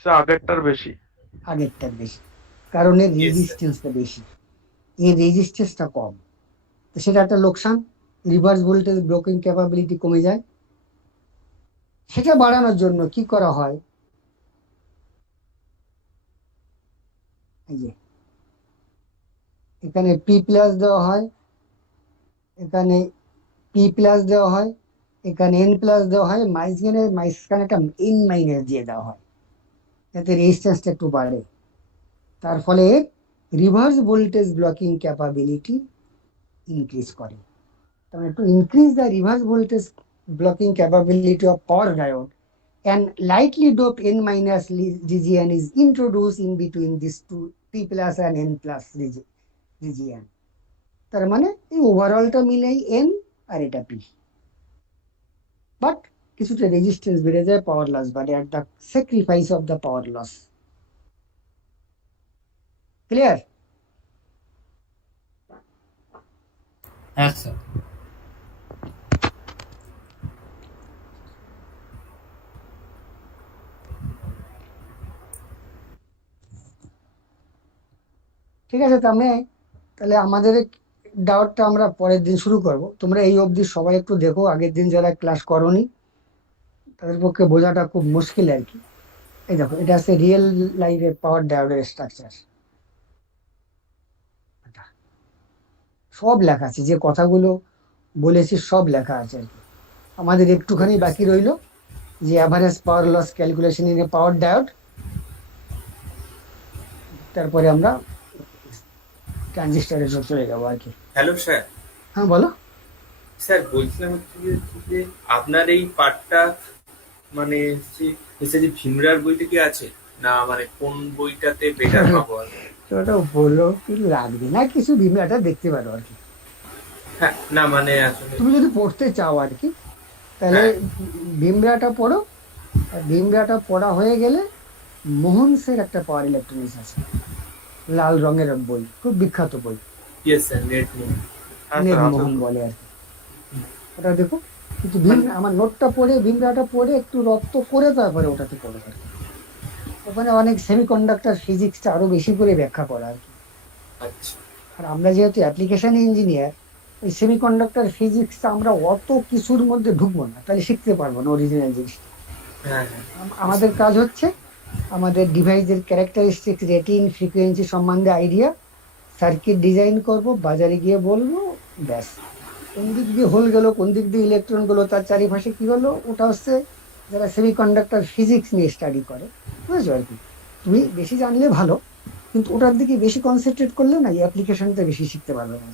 স্যার আগেরটার বেশি। আগেরটার বেশি, কারণ এর Yes, sir. রেজিস্ট্যান্সটা বেশি, এর রেজিস্ট্যান্সটা কম, তো সেটা একটা লোকসান। রিভার্স ভোল্টেজ ব্লকিং ক্যাপাবিলিটি কমে যায়। সেটা বাড়ানোর জন্য কি করা হয়, এই যে এখানে পি প্লাস দেওয়া হয়, এখানে পি প্লাস দেওয়া হয়, এখানে এন প্লাস দেওয়া হয়, মাঝখানে একটা এন মাইনাস দিয়ে দেওয়া হয়, যাতে রেজিস্ট্যান্সটা একটু বাড়ে। তার ফলে reverse voltage blocking capability increase করে। তাহলে to increase the reverse voltage blocking capability of power diode, and lightly doped N minus region is introduced in between these two P plus and N plus region. তার মানে এই ওভারঅলটা মিলেই N আর এটা P, but কিছুটা resistance বেড়ে যায়, power loss বাড়ে, at the sacrifice of the power loss. Clear? হ্যাঁ স্যার। ঠিক আছে, তাহলে আমাদের ডাউটটা আমরা পরের দিন শুরু করব। তোমরা এই অবধি সবাই একটু দেখো, আগের দিন যারা ক্লাস করোনি তাদের পক্ষে বোঝাটা খুব মুশকিল আর কি। এই দেখো, এটা আছে রিয়েল লাইফে পাওয়ার ডায়োডের স্ট্রাকচার, সব লেখা আছে, যে কথাগুলো বলেছি সব লেখা আছে আর কি। আমাদের একটুখানি বাকি রইল যে average power loss calculation in a power diode, তারপরে আমরা ট্রানজিস্টরে চলে যাবো আর কি। Hello sir. হ্যাঁ বলো। স্যার বলছিলাম যে আপনার এই পার্টটা মানে হচ্ছে যে ভীমরার বইতে কি আছে না, মানে কোন বইটাতে বেটার পাবো আর কি? ওটা বলো, কি লাগবে না কিছু, ভিডিওটা দেখতে পারো আর কি। হ্যাঁ না মানে আসলে তুমি যদি পড়তে চাও আর কি, তাহলে হ্যাঁ। ভিমরাটা পড়ো। আর ভিমরাটা পড়া হয়ে গেলে মোহনসের একটা পাওয়ার ইলেকট্রনিক্স আছে, লাল রঙের বই, খুব বিখ্যাত বই, ইয়েস স্যার নেট নিয়ে। হ্যাঁ নেট স্যার মোহন আছে। বলে আর কি। ওটা দেখো, কিন্তু আমার নোটটা পড়ে ভিমরাটা পড়ে একটু রপ্ত করে তারপরে ওটাতে পড়ো আর কি। ওখানে অনেক সেমিকন্ডাক্টর ফিজিক্সটা আরো বেশি করে ব্যাখ্যা করা আর কি। আচ্ছা আর আমরা যেহেতু অ্যাপ্লিকেশন ইঞ্জিনিয়ার, ওই সেমিকন্ডাক্টর ফিজিক্সটা আমরা অত কিছুর মধ্যে ঢুকবো না, তাহলে শিখতে পারবো না অরিজিনাল জিনিস। হ্যাঁ হ্যাঁ আমাদের কাজ হচ্ছে আমাদের ডিভাইসের ক্যারেক্টারিস্টিক্স, রেটিং, ফ্রিকোয়েন্সি সম্বন্ধে আইডিয়া, সার্কিট ডিজাইন করব, বাজারে গিয়ে বলবো, ব্যাস। কোন দিক দিয়ে হোল গেলো, কোন দিক দিয়ে ইলেকট্রন গেলো, তার চারিপাশে কি হলো, ওটা হচ্ছে যারা সেমিকন্ডাক্টর ফিজিক্স নিয়ে স্টাডি করে, বুঝেছো আর কি। তুমি বেশি জানলে ভালো, কিন্তু ওটার দিকে বেশি কনসেন্ট্রেট করলে না অ্যাপ্লিকেশনটা বেশি শিখতে পারবে না।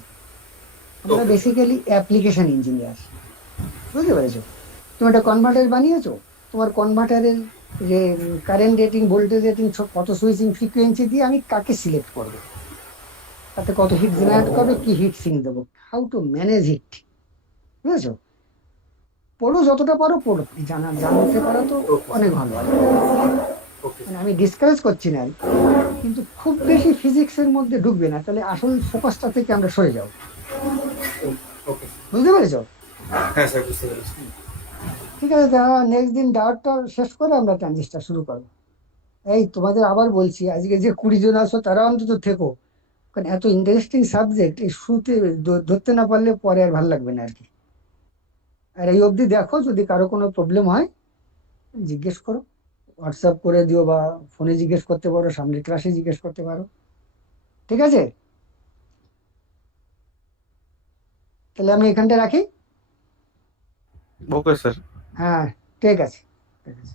আমরা Okay. বেসিক্যালি অ্যাপ্লিকেশন ইঞ্জিনিয়ার, বুঝতে পেরেছো? তুমি একটা কনভার্টার বানিয়েছো, তোমার কনভার্টারের যে কারেন্ট রেটিং, ভোল্টেজ রেটিং, কত সুইচিং ফ্রিকোয়েন্সি দিয়ে আমি কাকে সিলেক্ট করবো, তাতে কত হিট জেনারেট করবে, কি হিট সিং দেবো, হাউ টু ম্যানেজ হিট, বুঝেছো? পড়ো, যতটা পারো পড়ো, জানতে পারো তো অনেক ভালো হয়। Okay. মানে আমি ডিসকারেজ করছি না আর কি। কিন্তু খুব বেশি ফিজিক্সের মধ্যে ঢুকবে না, তাহলে আসল ফোকাসটা থেকে আমরা সরে যাবো, Okay. বুঝতে পেরেছো? হ্যাঁ স্যার, বুঝতে পেরেছি। ঠিক আছে, নেক্সট দিন ডাউটটা শেষ করে আমরা ট্রানজিস্টার শুরু করবো। এই তোমাদের আবার বলছি, আজকে যে 20 জন আসো তারা অন্তত থেকো, কারণ এত ইন্টারেস্টিং সাবজেক্ট, এই শুরুতে ধরতে না পারলে পরে আর ভালো লাগবে না আর কি। আর এই অবধি দেখো, যদি কারো কোনো প্রবলেম হয় জিজ্ঞেস করো, হোয়াটসঅ্যাপ করে দিও বা ফোনে জিজ্ঞেস করতে পারো, সামনের ক্লাসে জিজ্ঞেস করতে পারো, ঠিক আছে? তাহলে আমি এখানটা রাখি। Okay sir. হ্যাঁ, ঠিক আছে, ঠিক আছে।